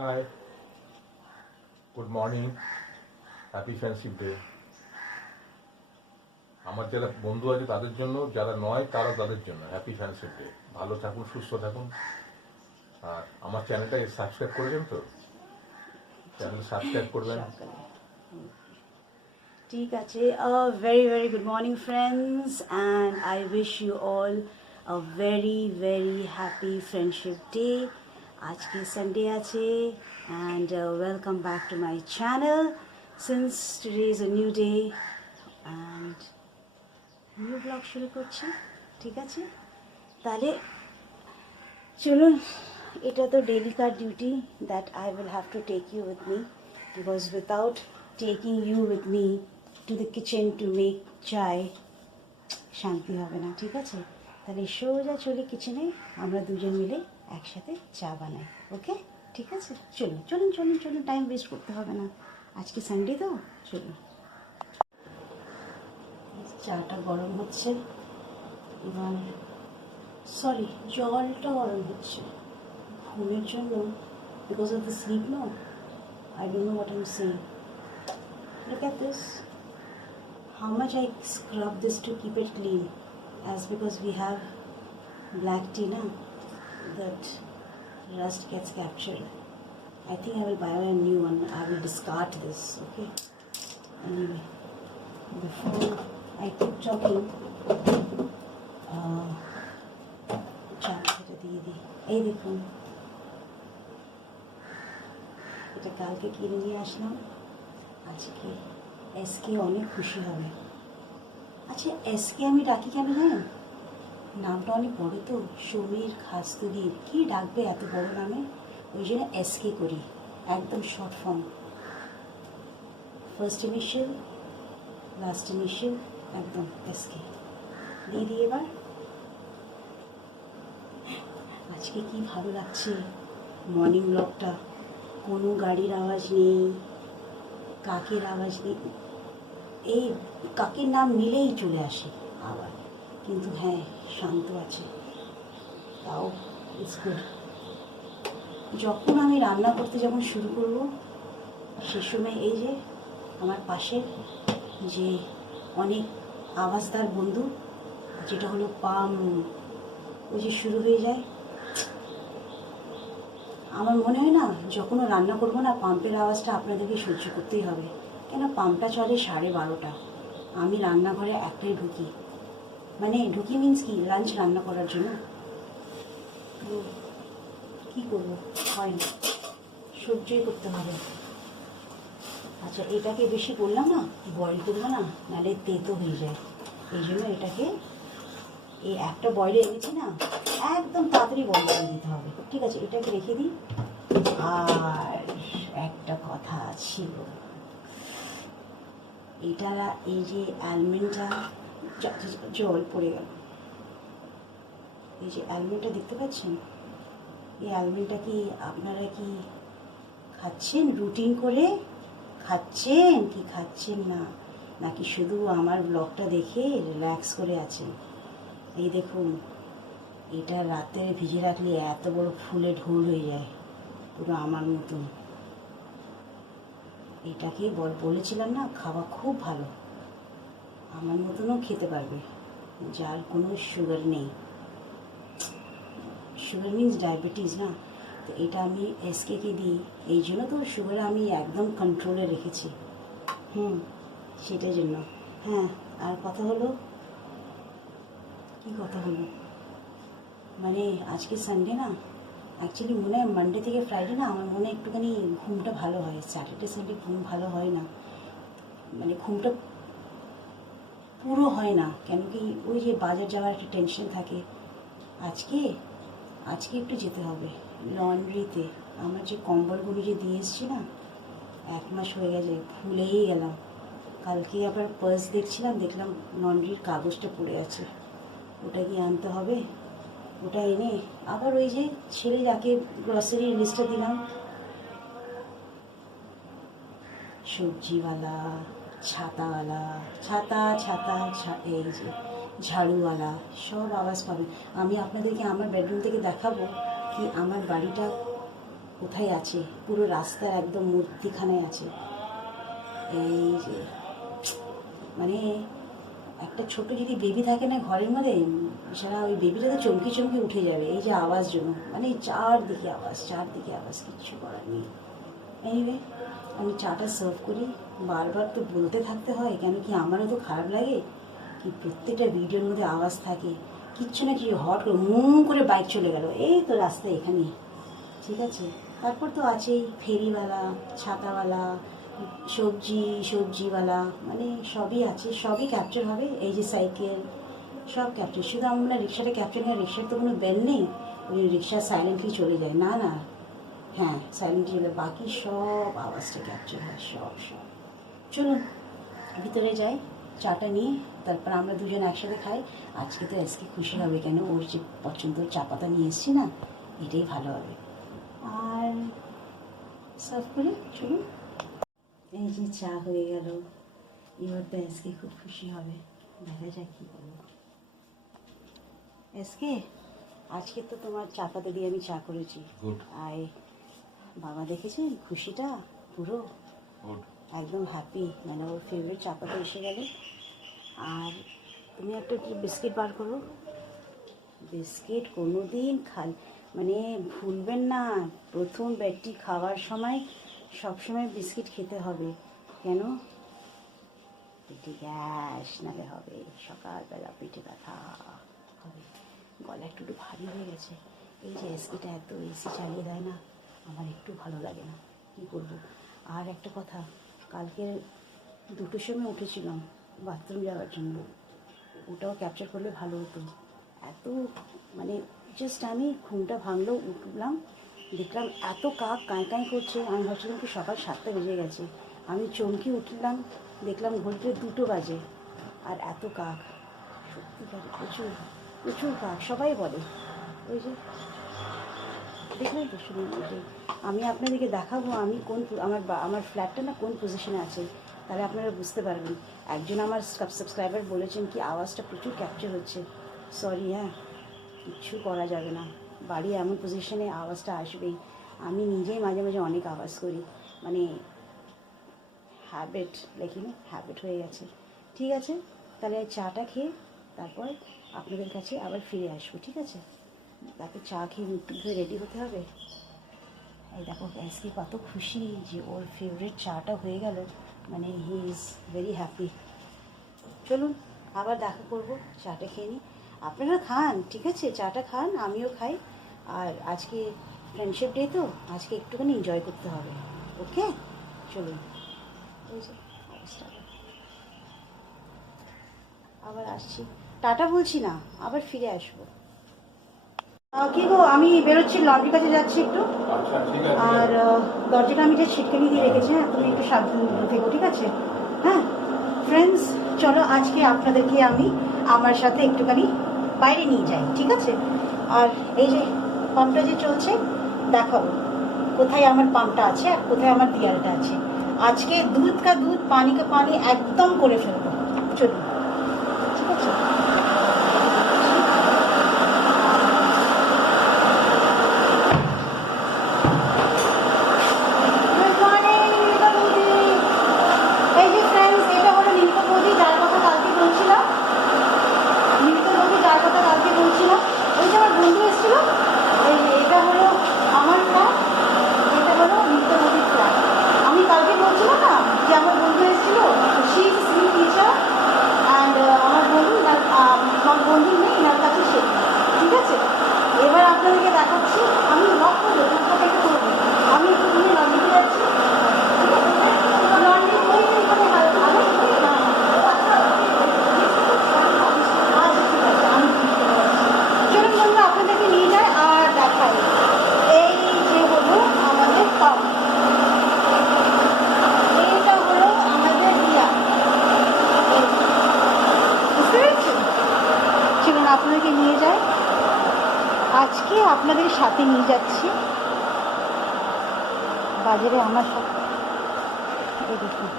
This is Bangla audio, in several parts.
High, good morning, happy friendship day. আমার যারা বন্ধু আছে তাদের জন্য, যারা নয় তারা তাদের জন্য হ্যাপি ফ্রেন্ডশিপ ডে। ভালো থাকুন, সুস্থ থাকুন। আর আমার চ্যানেলটা সাবস্ক্রাইব করেছেন তো? চ্যানেল সাবস্ক্রাইব করবেন। ঠিক আছে। Very very good morning friends, and I wish you all a very very happy friendship day. আজকে সানডে আছে, and welcome back to my channel. Since today is a new day and new vlog শুরু করছি, ঠিক আছে? তাহলে চলুন, এটা তো ডেলিকার duty that I will have to take you with me, because without taking you with me to the kitchen to make chai শান্তি হবে না, ঠিক আছে? তাহলে সোজা চলে কিচেনে, আমরা দুজন মিলে একসাথে চা বানাই। ওকে, ঠিক আছে? চলুন চলুন চলুন চলুন, টাইম ওয়েস্ট করতে হবে না, আজকে সানডে তো। চলুন, চাটা গরম হচ্ছে এবার, সরি জলটা গরম হচ্ছে ঘুমের জন্য, because of the sleep. No, I don't know what I'm saying. Look at this. How much I scrub this to keep it clean. As because we have black tea now, that rust gets captured. I think I will buy a new one. I will discard this. Okay. Anyway, before I keep talking, চাটা দিয়ে দিই। এই দেখুন, এটা কালকে কিনে নিয়ে আসলাম, আজকে এসকে অনেক খুশি হবে। আচ্ছা, এসকে আমি ডাকি কেন জানেন? নামটা অনেক বড় তো, সমীর খাস্তুগীর, কি ডাকবে এত বড় নামে? ওই জন্য এসকে করি, একদম short form, first initial last initial, একদম এসকে দিয়ে দিই। এবার আজকে কি ভালো লাগছে মর্নিং ব্লগটা, কোনো গাড়ির আওয়াজ নেই, কাকের আওয়াজ নেই। এই কাকের নাম নিলেই চলে আসে আবার, কিন্তু হ্যাঁ শান্ত আছে, তাও ইটস গুড। যখন আমি রান্না করতে যখন শুরু করব, সে সময় এই যে আমার পাশে যে অনেক আওয়াজদার বন্ধু, যেটা হলো পাম, ওই যে শুরু হয়ে যায়, আমার মনে হয় না যখনও রান্না করবো না, পাম্পের আওয়াজটা আপনাদেরকে সহ্য করতেই হবে। কেন, পাম্পটা চলে 12:30, আমি রান্নাঘরে একটাই ঢুকি, মানে ঢুকি মিন্স কি, লাঞ্চ রান্না করার জন্য। তো কী করবো, হয় না, সহ্যই করতে হবে। আচ্ছা, এটাকে বেশি করলাম না, বয়েল করবো না, নাহলে তেতো হয়ে যায়। এই জন্য এটাকে, এই একটা বয়েলে এনেছি না, একদম তাড়াতাড়ি বয়েল করে দিতে হবে। ঠিক আছে, এটাকে রেখে দিই। আর একটা কথা ছিল, এটা এই যে অ্যালমন্ডটা, জল পড়ে গেল, এই যে অ্যালমন্ডটা দেখতে পাচ্ছেন, এই অ্যালমন্ডটা কি আপনারা কি খাচ্ছেন, রুটিন করে খাচ্ছেন কি খাচ্ছেন না, নাকি শুধু আমার ব্লগটা দেখে রিল্যাক্স করে আছেন? এই দেখুন, এটা রাতে ভিজে রাখলে এত বড় ফুলে ঢোল হয়ে যায়, পুরো আমার মতন। এটাকে বলেছিলাম না, খাওয়া খুব ভালো, আমার মতনও খেতে পারবে, যার কোনো সুগার নেই। সুগার মিন্স ডায়াবেটিস না, তো এটা আমি এসকে দিই, এই জন্য তো সুগার আমি একদম কন্ট্রোলে রেখেছি। সেটার জন্য। হ্যাঁ, আর কথা হলো, কি কথা হলো, মানে আজকে সানডে না, অ্যাকচুয়ালি মনে হয় মানডে থেকে ফ্রাইডে না, আমার মনে হয় একটুখানি ঘুমটা ভালো হয়, স্যাটারডে সানডে ঘুম ভালো হয় না, মানে ঘুমটা পুরো হয় না, কেন কি ওই যে বাজার যাওয়ার একটা টেনশন থাকে। আজকে একটু যেতে হবে লন্ড্রিতে, আমার যে কম্বলগুলো যে দিয়ে এসছি না, 1 মাস হয়ে গেছে, ভুলেই গেলাম। কালকে আবার পার্স দেখলাম লন্ড্রির কাগজটা পড়ে আছে, ওটা গিয়ে আনতে হবে। ওটা এনে আবার ওই যে ছেলে যাকে গ্রসারির লিস্টটা দিলাম, সবজিওয়ালা, ছাতাওয়ালা, এই যে ঝাড়ুওয়ালা, সব আওয়াজ পাবে। আমি আপনাদেরকে আমার বেডরুম থেকে দেখাবো কি আমার বাড়িটা কোথায় আছে, পুরো রাস্তার একদম মধ্যিখানে আছে। এই যে মানে একটা ছোট যদি বেবি থাকে না ঘরের মধ্যে, সারা ওই বেবিটা তো চমকে চমকে উঠে যাবে এই যে আওয়াজ জন্য, মানে চারদিকে আওয়াজ, কিচ্ছু করার নেই। এনিওয়ে, আমি চাটা সার্ভ করি। বারবার তো বলতে থাকতে হয়, কেন কি আমারও তো খারাপ লাগে কি প্রত্যেকটা ভিডিওর মধ্যে আওয়াজ থাকে। কিচ্ছু না, কি হট করে মুঁ করে বাইক চলে গেল, এই তো রাস্তা এখানে, ঠিক আছে। তারপর তো আছেই ফেরিওয়ালা, ছাতাওয়ালা, সবজিওয়ালা, মানে সবই আছে, সবই ক্যাপচার হবে। এই যে সাইকেল, সব ক্যাপচার। শুধু আমরা রিক্সাটা ক্যাপচার নেই, রিক্সার তো কোনো বেল নেই, ওই রিক্সা সাইলেন্টলি চলে যায়, না না, হ্যাঁ সাইলেন্টলি চলে, বাকি সব আওয়াজটা ক্যাপচার হয়, সব। চলুন ভিতরে যাই, চাটা নিয়ে তারপর আমরা দুজন একসাথে খাই। আজকে তো এসকে খুশি হবে, কেন ওর যে পছন্দের চা পাতা নিয়ে এসছি না, এটাই ভালো হবে। আর সার্ভ করে চলুন। এই যে চা হয়ে গেল, এবার তো এসকে খুব খুশি হবে, দেখা যাক কী করবো। এসকে, আজকে তো তোমার চা পাতা দিয়ে আমি চা করেছি, আয় বাবা দেখেছেন খুশিটা পুরো একদম হ্যাপি, মানে ওর ফেভারিট চা পাতা এসে গেল। আর তুমি একটা বিস্কিট বার করো, বিস্কিট কোনো দিন মানে ভুলবেন না, প্রথম ব্যাগটি খাওয়ার সময় সবসময় বিস্কিট খেতে হবে। কেন? পেটে গ্যাস নালে হবে, সকালবেলা পেটে ব্যথা হবে, গলা একটু ভারী হয়ে গেছে। এই যে এসিটা এত এসি চালিয়ে দেয় না, আমার একটু ভালো লাগে না, কী করবো। আর একটা কথা, কালকে 2টোর সময় উঠেছিলাম বাথরুম যাওয়ার জন্য, ওটাও ক্যাপচার করলে ভালো হতো। এত মানে জাস্ট আমি ঘুমটা ভাঙলো, উঠলাম, দেখলাম এত কাক কাঁই কাঁই করছে, আমি ভাবছিলাম কি সকাল 7টা বেজে গেছে। আমি চমকে উঠলাম, দেখলাম ঘড়িতে 2টো বাজে, আর এত কাক, সত্যিকার প্রচুর কাক, সবাই বলে। ওই যে দেখলেন তো, শুনুন, আমি আপনাদেরকে দেখাবো আমি কোন আমার ফ্ল্যাটটা না কোন পজিশনে আছে, তাহলে আপনারা বুঝতে পারবেন। একজন আমার সাবস্ক্রাইবার বলেছেন কি আওয়াজটা প্রচুর ক্যাপচার হচ্ছে, সরি, হ্যাঁ কিচ্ছু করা যাবে না, বাড়ি এমন পজিশনে আওয়াজটা আসবেই। আমি নিজেই মাঝে মাঝে অনেক আওয়াজ করি, মানে হ্যাবিট হয়ে গেছে। ঠিক আছে, তাহলে চাটা খেয়ে তারপর আপনাদের কাছে আবার ফিরে আসবো, ঠিক আছে। তারপর চা খেয়ে মুখটুক ধরে রেডি হতে হবে। এই দেখো এসকে কত খুশি যে ওর ফেভারিট চাটা হয়ে গেল, মানে হি ইজ ভেরি হ্যাপি। চলুন আবার দেখা করবো, চাটা খেয়ে নিই, আপনারা খান, ঠিক আছে, চাটা খান, আমিও খাই। আর আজকে ফ্রেন্ডশিপ ডে তো, আজকে একটুখানি এনজয় করতে হবে, ওকে। চলুন, ওই যে অবস্থা, আবার আসছি, টাটা বলছি না, আবার ফিরে আসবো। কি গো, আমি বেরোচ্ছি, লন্ড্রির কাছে যাচ্ছি একটু, আচ্ছা ঠিক আছে। আর দরজাটা আমি যে ছিটকানি দিয়ে রেখেছি, হ্যাঁ তুমি একটু সাবধান থেকো, ঠিক আছে। হ্যাঁ ফ্রেন্ডস, চলো আজকে আপনাদেরকে আমি আমার সাথে একটুখানি বাইরে নিয়ে যাই, ঠিক আছে। আর এই যে পাম্পটা যে চলছে, দেখাবো কোথায় আমার পাম্পটা আছে আর কোথায় আমার দিয়ালটা আছে। আজকে দুধ কা দুধ পানি কা পানি একদম করে ফেলবো, চলুন, ঠিক আছে। এবার আপনাদেরকে দেখাচ্ছি, আমি লক করবো, আমি একটু তুমি লন্ড্রিতে যাচ্ছি, লন্ড্রি ওই ভালো, চলুন বন্ধু আপনাদেরকে নিয়ে যায় আর দেখাই। এই যে হলো আমাদের পাম্প, এইটা হলো আমাদের দিয়া, বুঝতে পেরেছি। চলুন আপনাদেরকে নিয়ে যায়, আজকে আপনাদের সাথে নিয়ে যাচ্ছি বাজারে। আমার সব দেখুন,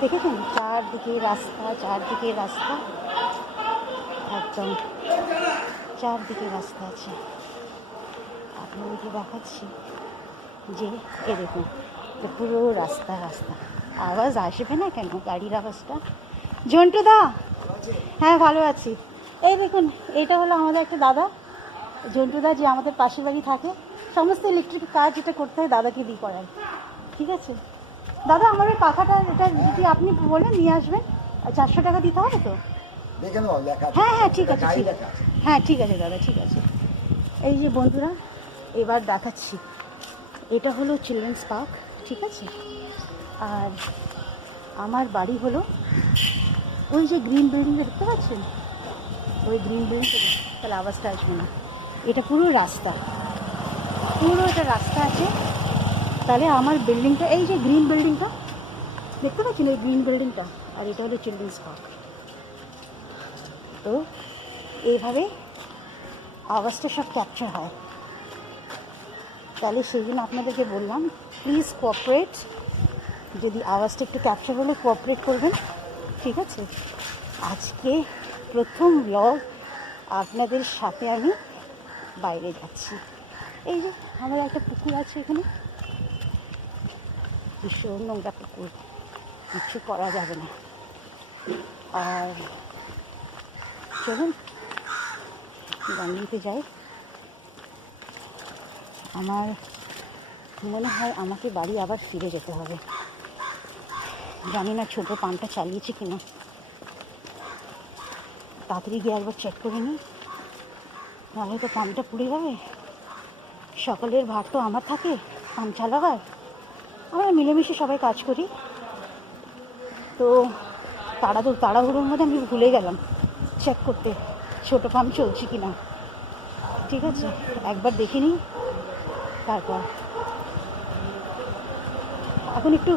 দেখেছেন চারদিকে রাস্তা, একদম চারদিকে রাস্তা আছে। আপনাদেরকে দেখাচ্ছি যে এ দেখুন, এটা পুরো রাস্তা রাস্তা। আওয়াজ আসবে না কেন গাড়ির আওয়াজটা? জন্টু দা, হ্যাঁ ভালো আছি। এই দেখুন, এটা হলো আমাদের একটা দাদা জন্টু দা, যে আমাদের পাশের বাড়ি থাকে। সমস্ত ইলেকট্রিক কাজ যেটা করতে হয় দাদাকে দিয়ে করায়। ঠিক আছে দাদা, আমার ওই পাখাটা এটা যদি আপনি বলেন নিয়ে আসবেন, 400 টাকা দিতে হবে তো? দেখে নাও লেখা আছে। হ্যাঁ হ্যাঁ ঠিক আছে, গাড়ি ঠিক আছে। লেখা আছে। হ্যাঁ ঠিক আছে দাদা, ঠিক আছে। এই যে বন্ধুরা, এবার দেখাচ্ছি, এটা হলো চিলড্রেন্স পার্ক, ঠিক আছে। আর আমার বাড়ি হলো ওই যে গ্রিন বিল্ডিংটা দেখতে পাচ্ছেন, ওই গ্রিন বিল্ডিং, তাহলে আওয়াজটা আসবে না। এটা পুরো রাস্তা, পুরো এটা রাস্তা আছে। তাহলে আমার বিল্ডিংটা, এই যে গ্রিন বিল্ডিংটা দেখতে পাচ্ছেন, এই গ্রিন বিল্ডিংটা, আর এটা হলো চিলড্রেন্স পার্ক। তো এইভাবে আওয়াজটা সব ক্যাপচার হয়। তাহলে সেই জন্য আপনাদেরকে বললাম, প্লিজ কোঅপারেট। যদি আওয়াজটা একটু ক্যাপচার হলে কোঅপারেট করবেন, ঠিক আছে। আজকে প্রথম ব্লগ আপনাদের সাথে আমি বাইরে যাচ্ছি। এই যে আমার একটা পুকুর আছে এখানে, ভীষণ নোংরা পুকুর, কিছু করা যাবে না। আর চলুন গাঙ্গিতে যাই। আমার মনে হয় আমাকে বাড়ি আবার ফিরে যেতে হবে। জানি না ছোটো পানটা চালিয়েছি কিনা, তাড়াতাড়ি গিয়ে একবার চেক করে নিই, নাহলে তো পাম্পটা পুড়ে যাবে। সকালের ভার তো আমার থাকে, পাম্প চালাবার। আমরা মিলেমিশে সবাই কাজ করি, তো তাড়াহুড়োর মধ্যে আমি ভুলে গেলাম চেক করতে ছোটো পাম্প চলছে কিনা। ঠিক আছে, একবার দেখে নিই, তারপর এখন একটু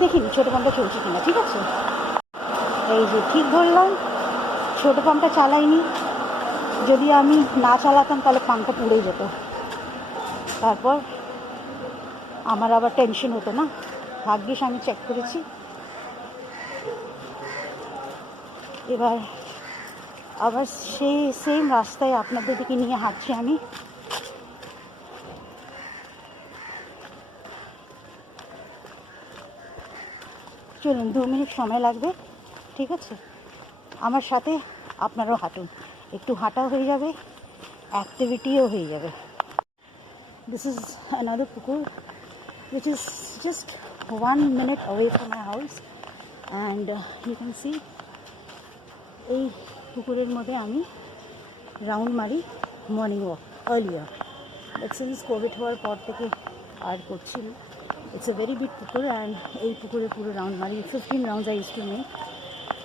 দেখিনি ছোটো পাম্পটা চলছে কিনা। ঠিক আছে, এই যে ঠিক ধরলাম, ছোটো পাম্পটা চালাইনি। যদি আমি না চালাতাম তাহলে পাম্পটা পুড়ে যেত, তারপর আমার আবার টেনশন হতো না। ভাগ্যিস আমি চেক করেছি। এবার আবার সেই সেম রাস্তায় আপনাদের দিকে নিয়ে হাঁটছি আমি। চলুন, 2 মিনিট সময় লাগবে, ঠিক আছে। আমার সাথে আপনারাও হাঁটুন, একটু হাঁটাও হয়ে যাবে, অ্যাক্টিভিটিও হয়ে যাবে। দিস ইজ অ্যানাদার পুকুর which is just 1 minute away from my house, and you can see এই পুকুরের মধ্যে আমি রাউন্ড মারি morning walk earlier, but since covid হওয়ার পর থেকে আর করছি না। ইটস এ ভেরি বিগ পুকুর, অ্যান্ড এই পুকুরে পুরো রাউন্ড মারি 15 rounds I use to make,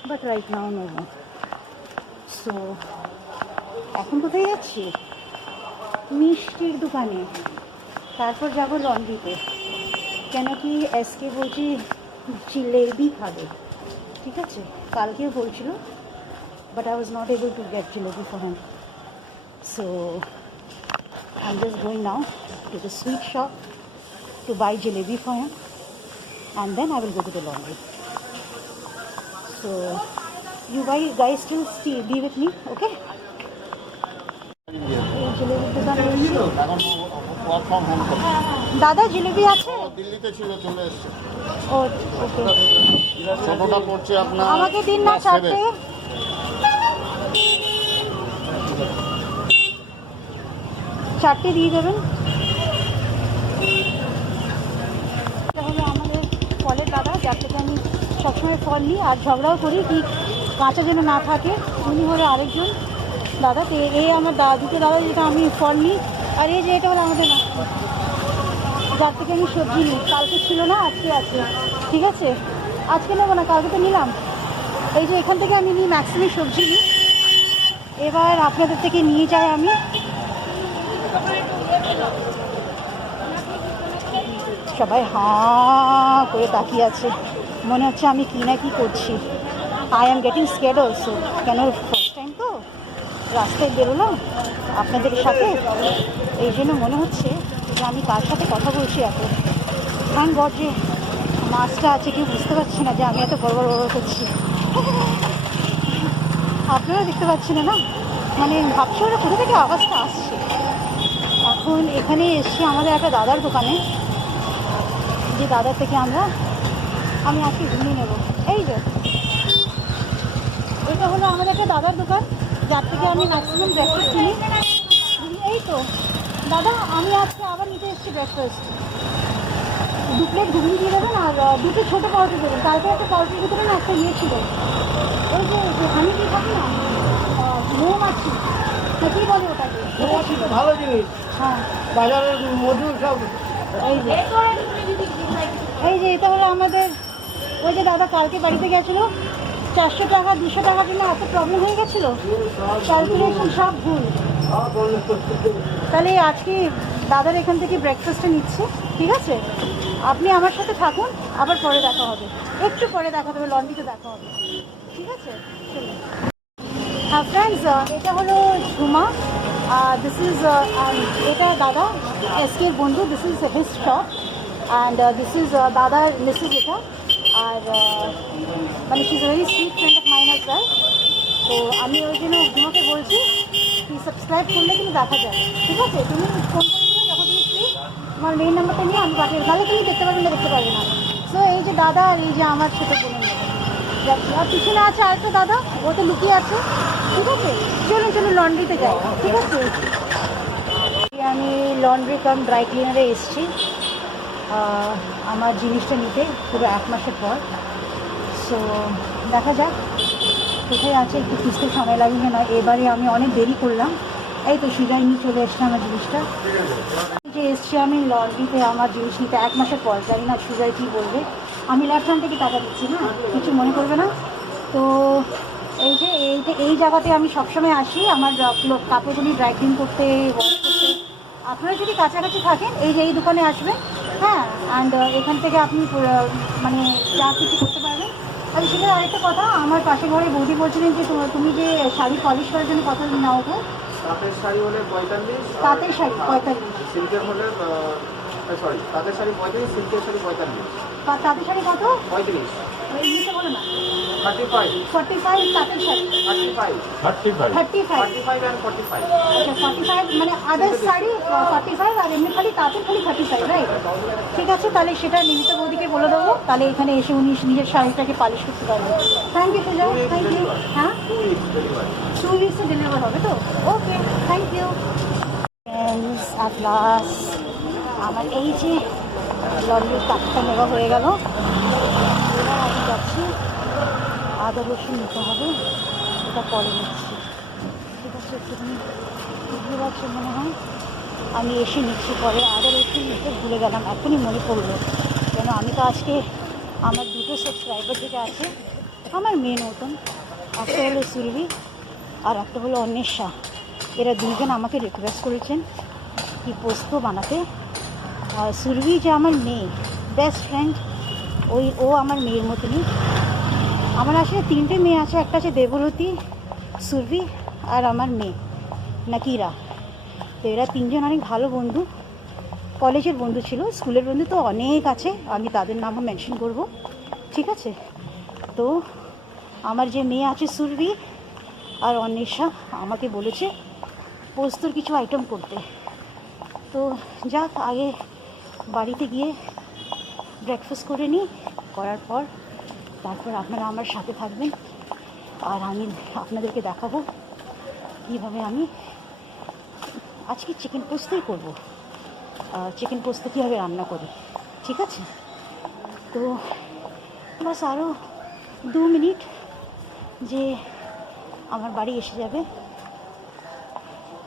but right now no more. So এখন কোথায় যাচ্ছি? মিষ্টির দোকানে, তারপর যাবো লন্ড্রিতে, কেন কি এসকে বলছি জিলেবি খাবে। ঠিক আছে, কালকেও বলছিল, but I was not able to get jalebi for him. So I'm just going now to the sweet shop to buy jalebi for him, and then I will go to the laundry. So you guys still be with me, okay? জলেবির দোকানে এসেছি। এখন ওয়ার্ক ফ্রম হোম করছে। দাদা জিলেবি আছে? দিল্লিতে ছিল, চলে এসছে। ও ওকে, ছোটটা পড়ছে আপনার আমাকে দিন না class 7 চারটে। চারটে দিয়ে দেবেন। এটা হলো আমাদের ফলের দাদা, যার থেকে আমি সবসময় ফল নিই আর ঝগড়াও করি কি কাঁচা যেন না থাকে। উনি হলো আরেকজন দাদা। তো এই আমার দুটো দাদা, যেটা আমি ফল নিই, আর এই যে এটা হলো আমাদের মাস্টার, যার থেকে আমি সবজি নিই। কালকে ছিল না, আজকে আছে। ঠিক আছে, আজকে নেবো না, কালকে তো নিলাম। এই যে এখান থেকে আমি নিই, ম্যাক্সিমাম সবজি নিই। এবার আপনাদের থেকে নিয়ে যাই আমি। সবাই হাঁ করে তাকিয়ে আছে, মনে হচ্ছে আমি কি না কি করছি। I am getting scared also, কেন ফার্স্ট টাইম তো রাস্তায় বেরোলাম আপনাদের সাথে, এই জন্য মনে হচ্ছে যে আমি কার সাথে কথা বলছি এত। থ্যাংক গড যে মাছটা আছে, কেউ বুঝতে পারছি না যে আমি এত বড় বড় করছি। আপনারা দেখতে পাচ্ছেন না, মানে ভাবছি ওরা কোথা থেকে আওয়াজটা আসছে। এখন এখানে এসছি আমাদের একটা দাদার দোকানে, যে দাদার থেকে আমি আজকে ঘুমিয়ে নেব। এই যে এটা হলো আমাদের একটা দাদার দোকান, যার থেকে আমি ম্যাক্সিমাম ব্রেকফাস্ট কিনি। এই তো দাদা, আমি আজকে আবার নিতে এসেছি ব্রেকফাস্ট। 2 প্লেট ঘুগনি দিয়ে দেবেন আর 2টো ছোটো পাউরুটি দেবেন। কালকে একটা পাউরুটির ভিতরে না একটা ইয়ে ছিল, ওই যে হানি দিয়ে থাকে না, মৌমাছি, কী বলে ওটাকে? ভালো জিনিস, হ্যাঁ, বাজারের মধু সব। এই যে এটা হলো আমাদের, ওই যে দাদা কালকে বাড়িতে গেছিলো, 400 টাকা 200 টাকার জন্য এত প্রবলেম হয়ে গেছিলো, ক্যালকুলেশন সব ভুল। তাহলে আজকে দাদার এখান থেকে ব্রেকফাস্টে নিচ্ছে, ঠিক আছে? আপনি আমার সাথে থাকুন, আবার পরে দেখা হবে, একটু পরে দেখা হবে, লন্ড্রিতে দেখা হবে, ঠিক আছে? চলুন। হ্যাঁ ফ্রেন্ডস, এটা হলো ঝুমা, দিস ইজ, এটা দাদা এসকের বন্ধু, this is his shop, and this is দাদার মিসেস এটা। আর মানে she is very sweet friend of mine as well. তো আমি ওই জন্য ঝুমাকে বলছি কি সাবস্ক্রাইব করলে কিন্তু দেখা যায়, ঠিক আছে? তুমি ফোন করে নিও যখন তুমি ফ্রি, তোমার মেইন নাম্বারটা নিয়ে আমি পাঠিয়ে, তাহলে তুমি দেখতে পারবে না, দেখতে পারবে না। সো এই যে দাদা, আর এই যে আমার ছোটো বোনের যাচ্ছি, আর পিছনে আছে আরেকটা দাদা, ও তো লুকিয়ে আছে, ঠিক আছে? চলুন চলুন লন্ড্রিতে যাই, ঠিক আছে? আমি লন্ড্রি কাম ড্রাই ক্লিনারে এসেছি আমার জিনিসটা নিতে, পুরো 1 মাসের পর। সো দেখা যাক কোথায় আছে, একটু খুঁজতে সময় লাগবে না। এবারে আমি অনেক দেরি করলাম, এই তো সিজাই নিয়ে চলে এসছে আমার জিনিসটা। যে এসছি আমি লন্ড্রিতে আমার জিনিস নিতে 1 মাসের পর, জানি না সুজয় কী বলবে। আমি লেফট হ্যান্ড থেকে টাকা দিচ্ছি, না কিছু মনে করবে না। তো এই যে এই জায়গাতে আমি সবসময় আসি আমার কাপড়গুলি ড্রাই ক্লিন করতে, ওয়াশ করতে। আপনারা যদি কাছাকাছি থাকেন, এই যে এই দোকানে আসবেন, হ্যাঁ, অ্যান্ড এখান থেকে আপনি মানে যা কিছু করতে পারবেন। আর সেখানে আরেকটা কথা, আমার পাশে ঘরে বৌদি বলছিলেন যে তুমি যে শাড়ি পলিশ করার জন্য কত নাও গো? তাঁতের শাড়ি হলে 45, তাঁতের শাড়ি 45, সিল্কের হলে সরি, তাঁতের শাড়ি 35, সিল্কের শাড়ি 45, তাঁতের শাড়ি কত? 35, ইংলিশে বলো না। 35, 45 তাঁতের শাড়ি, 35, 35 35, 35 and 45. আচ্ছা 45 মানে আদার্স শাড়ি 45, আর এমনি খালি তাঁতের খালি 35, রাইট? ঠিক আছে, তাহলে সেটা নিমিতা বৌদিকে বলে দেবো, তাহলে এখানে এসে উনি নিজের শাড়িটাকে পালিশ করতে পারবেন। Thank you Sujoy, thank you. হ্যাঁ 2 weeks delivery. 2 উইক্সে ডেলিভার হবে তো? Okay, thank you. At last আমার এই যে লন্ড্রির কাপটা নেওয়া হয়ে গেল। এবার আমি যাচ্ছি, আদা রসুন নিতে হবে, এটা পরে নিচ্ছি, ঠিক আছে? একটুখানি বুঝতে পারছি মনে হয়, আমি এসে নিচ্ছি পরে। আদা রসুন নিতে ভুলে গেলাম, এখনই মনে পড়লো, কেন আমি তো আজকে আমার 2টো সাবস্ক্রাইবার যেটা আছে আমার মেন মতন, একটা হলো সুরভি আর একটা হলো অন্বেষা। এরা 2জন আমাকে রিকোয়েস্ট করেছেন কি পোস্ত বানাতে। আর সুরভি যে আমার মেয়ে, বেস্ট ফ্রেন্ড, ও আমার মেয়ের মতনই। আমার আসলে 3টে মেয়ে আছে, একটা আছে দেবরতী, সুরভি আর আমার মেয়ে নাকিরা। তো এরা 3জন অনেক ভালো বন্ধু, কলেজের বন্ধু ছিল, স্কুলের বন্ধু তো অনেক আছে, আমি তাদের নামও মেনশন করব, ঠিক আছে? তো আমার যে মেয়ে আছে সুরভি আর অন্বেষা আমাকে বলেছে পোস্তর কিছু আইটেম করতে। তো যাক, আগে বাড়িতে গিয়ে ব্রেকফাস্ট করে নিই, করার পর তারপর আপনারা আমার সাথে থাকবেন, আর আমি আপনাদেরকে দেখাবো কীভাবে আমি আজকে চিকেন পোস্তই করবো, চিকেন পোস্ত কীভাবে রান্না করি, ঠিক আছে? তো বাস আরও 2 মিনিট যে আমার বাড়ি এসে যাবে,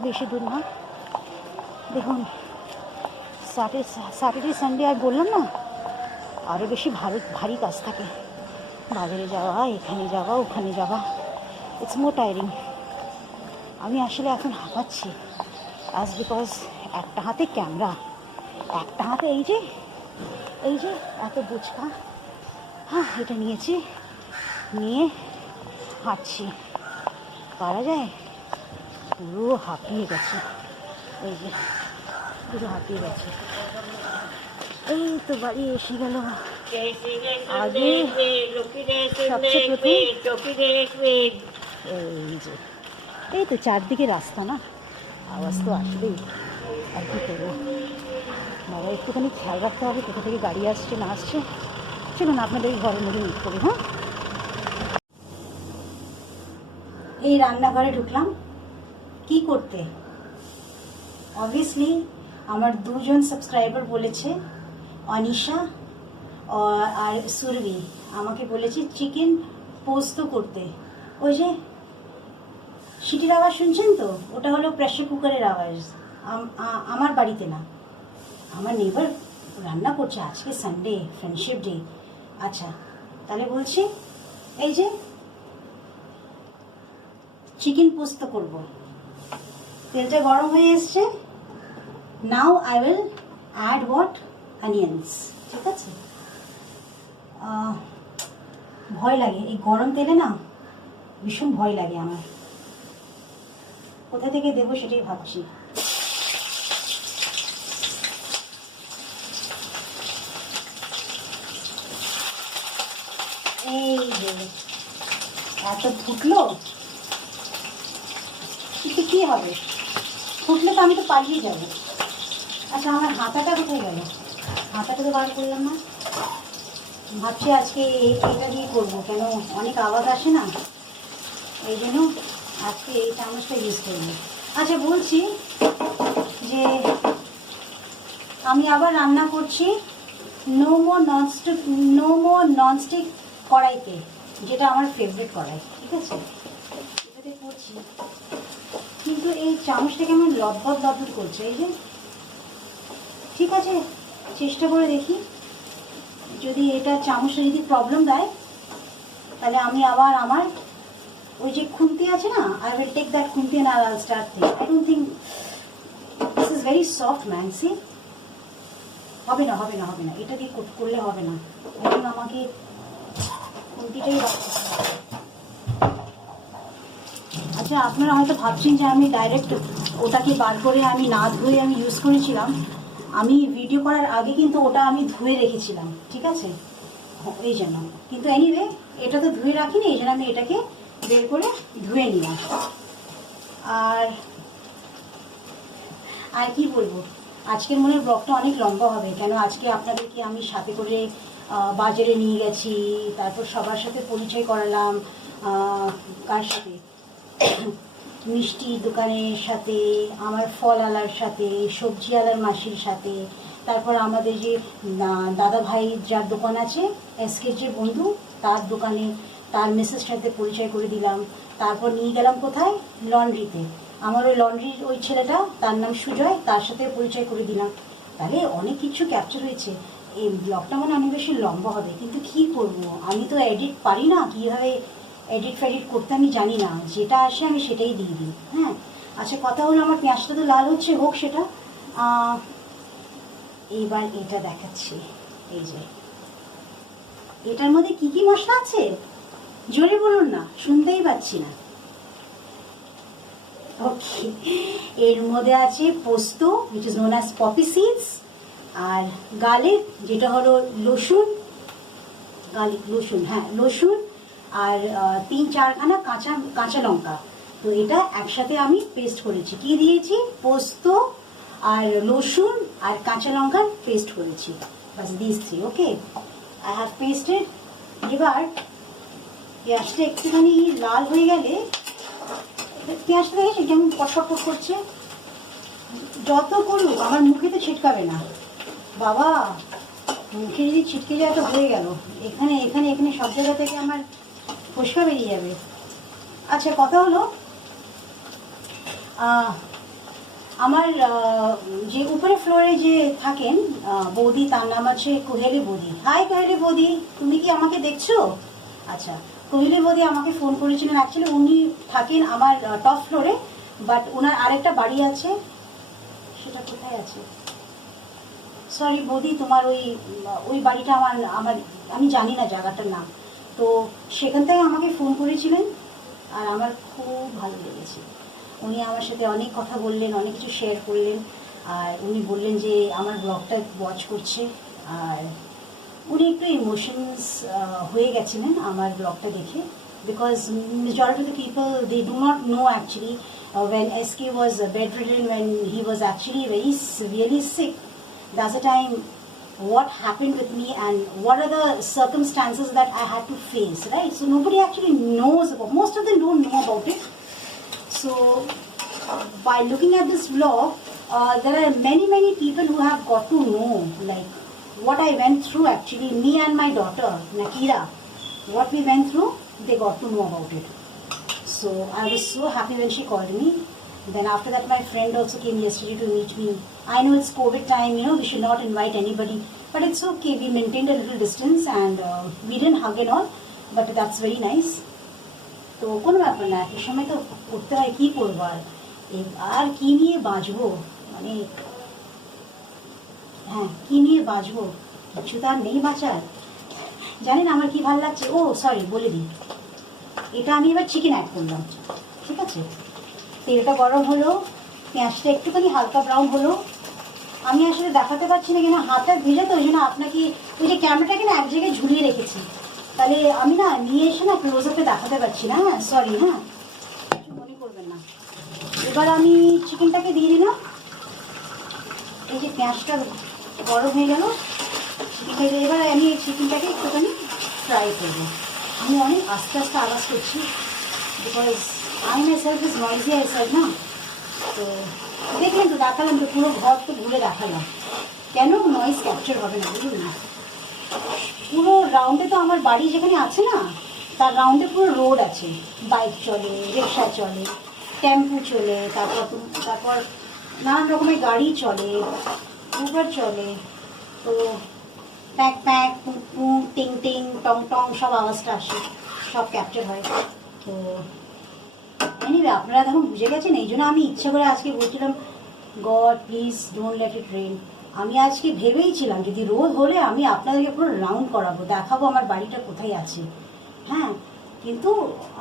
বেশি দূর না। দেখুন স্যাটারডে সানডে আর বললাম না, আরও বেশি ভারী কাজ থাকে, বাজারে যাওয়া, এখানে যাওয়া, ওখানে যাওয়া, ইটস মোর টায়ারিং। আমি আসলে এখন হাঁপাচ্ছি, আজ বিকজ একটা হাতে ক্যামেরা, একটা হাতে এই যে এত বোঝকা, হ্যাঁ এটা নিয়েছি, নিয়ে হাঁটছি, পারা যায়? পুরো হাঁপিয়ে গেছে, এই যে পুরো হাঁপিয়ে গেছে। এই তো বাড়ি এসে গেল। আগে সবচেয়ে প্রথম এই যে এই তো চারদিকে রাস্তা, না আওয়াজ তো আসবেই। আর কী করবো, বাবা একটুখানি খেয়াল রাখতে হবে কোথা থেকে গাড়ি আসছে না আসছে। চলুন আপনাদের ঘরের মধ্যে মিট করি। হ্যাঁ, এই রান্নাঘরে ঢুকলাম কি করতে। অবভিয়াসলি আমার দুজন সাবস্ক্রাইবার বলেছে, অনিশা আর সুরভি আমাকে বলেছে চিকেন পোস্ত করতে। ওই যে সিটির আওয়াজ শুনছেন তো, ওটা হলো প্রেশার কুকারের আওয়াজ। আমার বাড়িতে না, আমার নেবার রান্না করছে। আজকে সানডে, ফ্রেন্ডশিপ ডে। আচ্ছা তাহলে বলছি, এই যে চিকেন পোস্ত করব। তেলটা গরম হয়ে এসছে। Now I will add what, onions. ঠিক আছে, ভয় লাগে এই গরম তেলে না, ভীষণ ভয় লাগে আমার। কোথা থেকে দেবো সেটাই ভাবছি। এই যে এত ফুটলো, কিন্তু কি হবে, ফুটলে তো আমি তো পালিয়ে যাব। আচ্ছা আমার হাতাটা কোথায় গেল, হাতাটা তো বার করলাম না। ভাবছি আজকে এটা দিয়ে করবো, কেন অনেক আওয়াজ আসে না, এই জন্য আজকে এই চামচটা ইউজ করবো। আচ্ছা বলছি যে আমি আবার রান্না করছি নো মোর ননস্টিক কড়াইতে, যেটা আমার ফেভারিট কড়াই। ঠিক আছে, এটাতে করছি, কিন্তু এই চামচটা কেমন লদবদ লদবদ করছে। এই যে ঠিক আছে, চেষ্টা করে দেখি, যদি এটা চামচটা যদি প্রবলেম দেয় তাহলে আমি আবার আমার ওই যে খুন্তি আছে না, আই উইল টেক দ্যাট খুন্তি and I will start thing. I don't think this is very soft man. See, হবে না হবে না হবে না, এটা দিয়ে করলে হবে না, এখন আমাকে খুন্তিটাই রাখতে হবে। আচ্ছা আপনারা হয়তো ভাবছেন যে আমি ডাইরেক্ট ওটাকে বার করে আমি না ধুয়ে আমি ইউজ করেছিলাম। আমি ভিডিও করার আগে কিন্তু ওটা আমি ধুয়ে রেখেছিলাম। ঠিক আছে, এই জন্য, কিন্তু এনিওয়ে এটা তো ধুয়ে রাখিনি, এই জন্য আমি এটাকে বের করে ধুয়ে নিলাম। আর কি বলবো, আজকের মনে ব্লগটা অনেক লম্বা হবে, কেন আজকে আপনাদেরকে আমি সাথে করে বাজারে নিয়ে গেছি, তারপর সবার সাথে পরিচয় করালাম। কার সাথে, মিষ্টি দোকানের সাথে, আমার ফল আলার সাথে, সবজি আলার মাসির সাথে, তারপর আমাদের যে দাদা ভাই যার দোকান আছে এসকেজের বন্ধু, তার দোকানে তার মিসেস সাথে পরিচয় করে দিলাম। তারপর নিয়ে গেলাম কোথায়, লন্ড্রিতে, আমার ওই লন্ড্রির ওই ছেলেটা, তার নাম সুজয়, তার সাথে পরিচয় করে দিলাম। তাহলে অনেক কিছু ক্যাপচার হয়েছে। এই ব্লগটা মানে অনেক বেশি লম্বা হবে, কিন্তু কি করব, আমি তো এডিট পারি না, কীভাবে এডিট ফেডিট করতে আমি জানি না, যেটা আসে আমি সেটাই দিয়ে দিই। হ্যাঁ, আচ্ছা কথা হলো আমার পেঁয়াজটা তো লাল হচ্ছে, হোক সেটা। এইবার এটা দেখাচ্ছি, এই যে এটার মধ্যে কি কি মশলা আছে জোরে বলুন না, শুনতেই পাচ্ছি না। ওকে, এর মধ্যে আছে পোস্ত, which is known as poppy seeds, R garlic, যেটা হলো রসুন, গার্লিক রসুন, হ্যাঁ রসুন, আর 3-4খানা কাঁচা লঙ্কা। তো এটা একসাথে আমি পেস্ট করেছি। কি দিয়েছি, পোস্ত আর রসুন আর কাঁচা লঙ্কার পেস্ট করেছি, বাস this three. Okay, I have pasted. এবার পেঁয়াজটা একটুখানি লাল হয়ে গেলে, পেঁয়াজটা দেখেছি কেমন পটপট করছে, যত করুক আমার মুখে তো ছিটকাবে না বাবা, মুখে যদি ছিটকে যায় তো হয়ে গেল, এখানে এখানে এখানে সব জায়গা থেকে আমার ফসকা বেরিয়ে যাবে। আচ্ছা কথা হলো, আমার যে উপরে ফ্লোরে যে থাকেন বৌদি, তার নাম আছে কোহেলি বৌদি। হাই কোহেলি বৌদি, তুমি কি আমাকে দেখছো? আচ্ছা, কোহেলি বৌদি আমাকে ফোন করেছিলেন। অ্যাকচুয়ালি উনি থাকেন আমার টপ ফ্লোরে, বাট ওনার আরেকটা বাড়ি আছে, সেটা কোথায় আছে, সরি বৌদি, তোমার ওই বাড়িটা আমি জানি না জায়গাটার নাম। তো সেখান থেকে আমাকে ফোন করেছিলেন, আর আমার খুব ভালো লেগেছে। উনি আমার সাথে অনেক কথা বললেন, অনেক কিছু শেয়ার করলেন, আর উনি বললেন যে আমার ব্লগটা ওয়াচ করছে, আর উনি একটু ইমোশনস হয়ে গেছিলেন আমার ব্লগটা দেখে। because majority of the people, they do not know actually when SK was bedridden, when he was actually very severely sick, that's the time what happened with me and what are the circumstances that I had to face, right? So nobody actually knows about, most of them don't know about it. So by looking at this vlog, there are many people who have got to know like what I went through actually, me and my daughter Nakira, what we went through, they got to know about it. So I was so happy when she called me. Then after that my friend also came yesterday to meet me. I know it's COVID time, we should not invite anybody, but it's okay, we maintained a little distance and we didn't hug and all, but that's very nice. তো কোনো ব্যাপার না, এই সময় তো করতে হয়, কী করবো আর কী নিয়ে বাঁচবো, মানে হ্যাঁ কী নিয়ে বাঁচবো, কিছু তো আর নেই বাঁচার। জানেন আমার কি ভালো লাগছে, ও সরি বলে দিই, এটা আমি এবার চিকেন অ্যাড করলাম, ঠিক আছে? তেলটা গরম হলো, পেঁয়াজটা একটুখানি হালকা ব্রাউন হলো। আমি আসলে দেখাতে পারছি না কেন হাতটা ভেজে, তো ওই জন্য আপনাকে ওই যে ক্যামেরাটাকে না এক জায়গায় ঝুলিয়ে রেখেছি, তাহলে আমি না নিয়ে এসে না ক্লোজ আপে দেখাতে পারছি না। হ্যাঁ সরি, হ্যাঁ কিছু মনে করবেন না। এবার আমি চিকেনটাকে দিয়ে দিলাম, এই যে পেঁয়াজটা গরম হয়ে গেল, চিকেনটা এবার আমি এই চিকেনটাকে একটুখানি ফ্রাই করবো। আমি অনেক আস্তে আস্তে আওয়াজ করছি, because I my self is noisy I side না। তো দেখলেন তো, দেখালাম তো, পুরো ঘর তো ঘুরে দেখালাম, কেন নয়েজ ক্যাপচার হবে না বুঝুন না। পুরো রাউন্ডে তো আমার বাড়ি যেখানে আছে না, তার রাউন্ডে পুরো রোড আছে, বাইক চলে, রিক্সা চলে, টেম্পু চলে, তারপর নানান রকমের গাড়ি চলে, উবার চলে। তো প্যাক প্যাক পু পু টিং টিং টং টং সব আওয়াজটা আসে, সব ক্যাপচার হয়। তো এনিওয়ে আপনারা তখন বুঝে গেছেন, এই জন্য আমি ইচ্ছা করে আজকে বলছিলাম God please don't let it rain. আমি আজকে ভেবেইছিলাম যদি রোদ হলে আমি আপনাদেরকে পুরো রাউন্ড করাবো, দেখাবো আমার বাড়িটা কোথায় আছে। হ্যাঁ, কিন্তু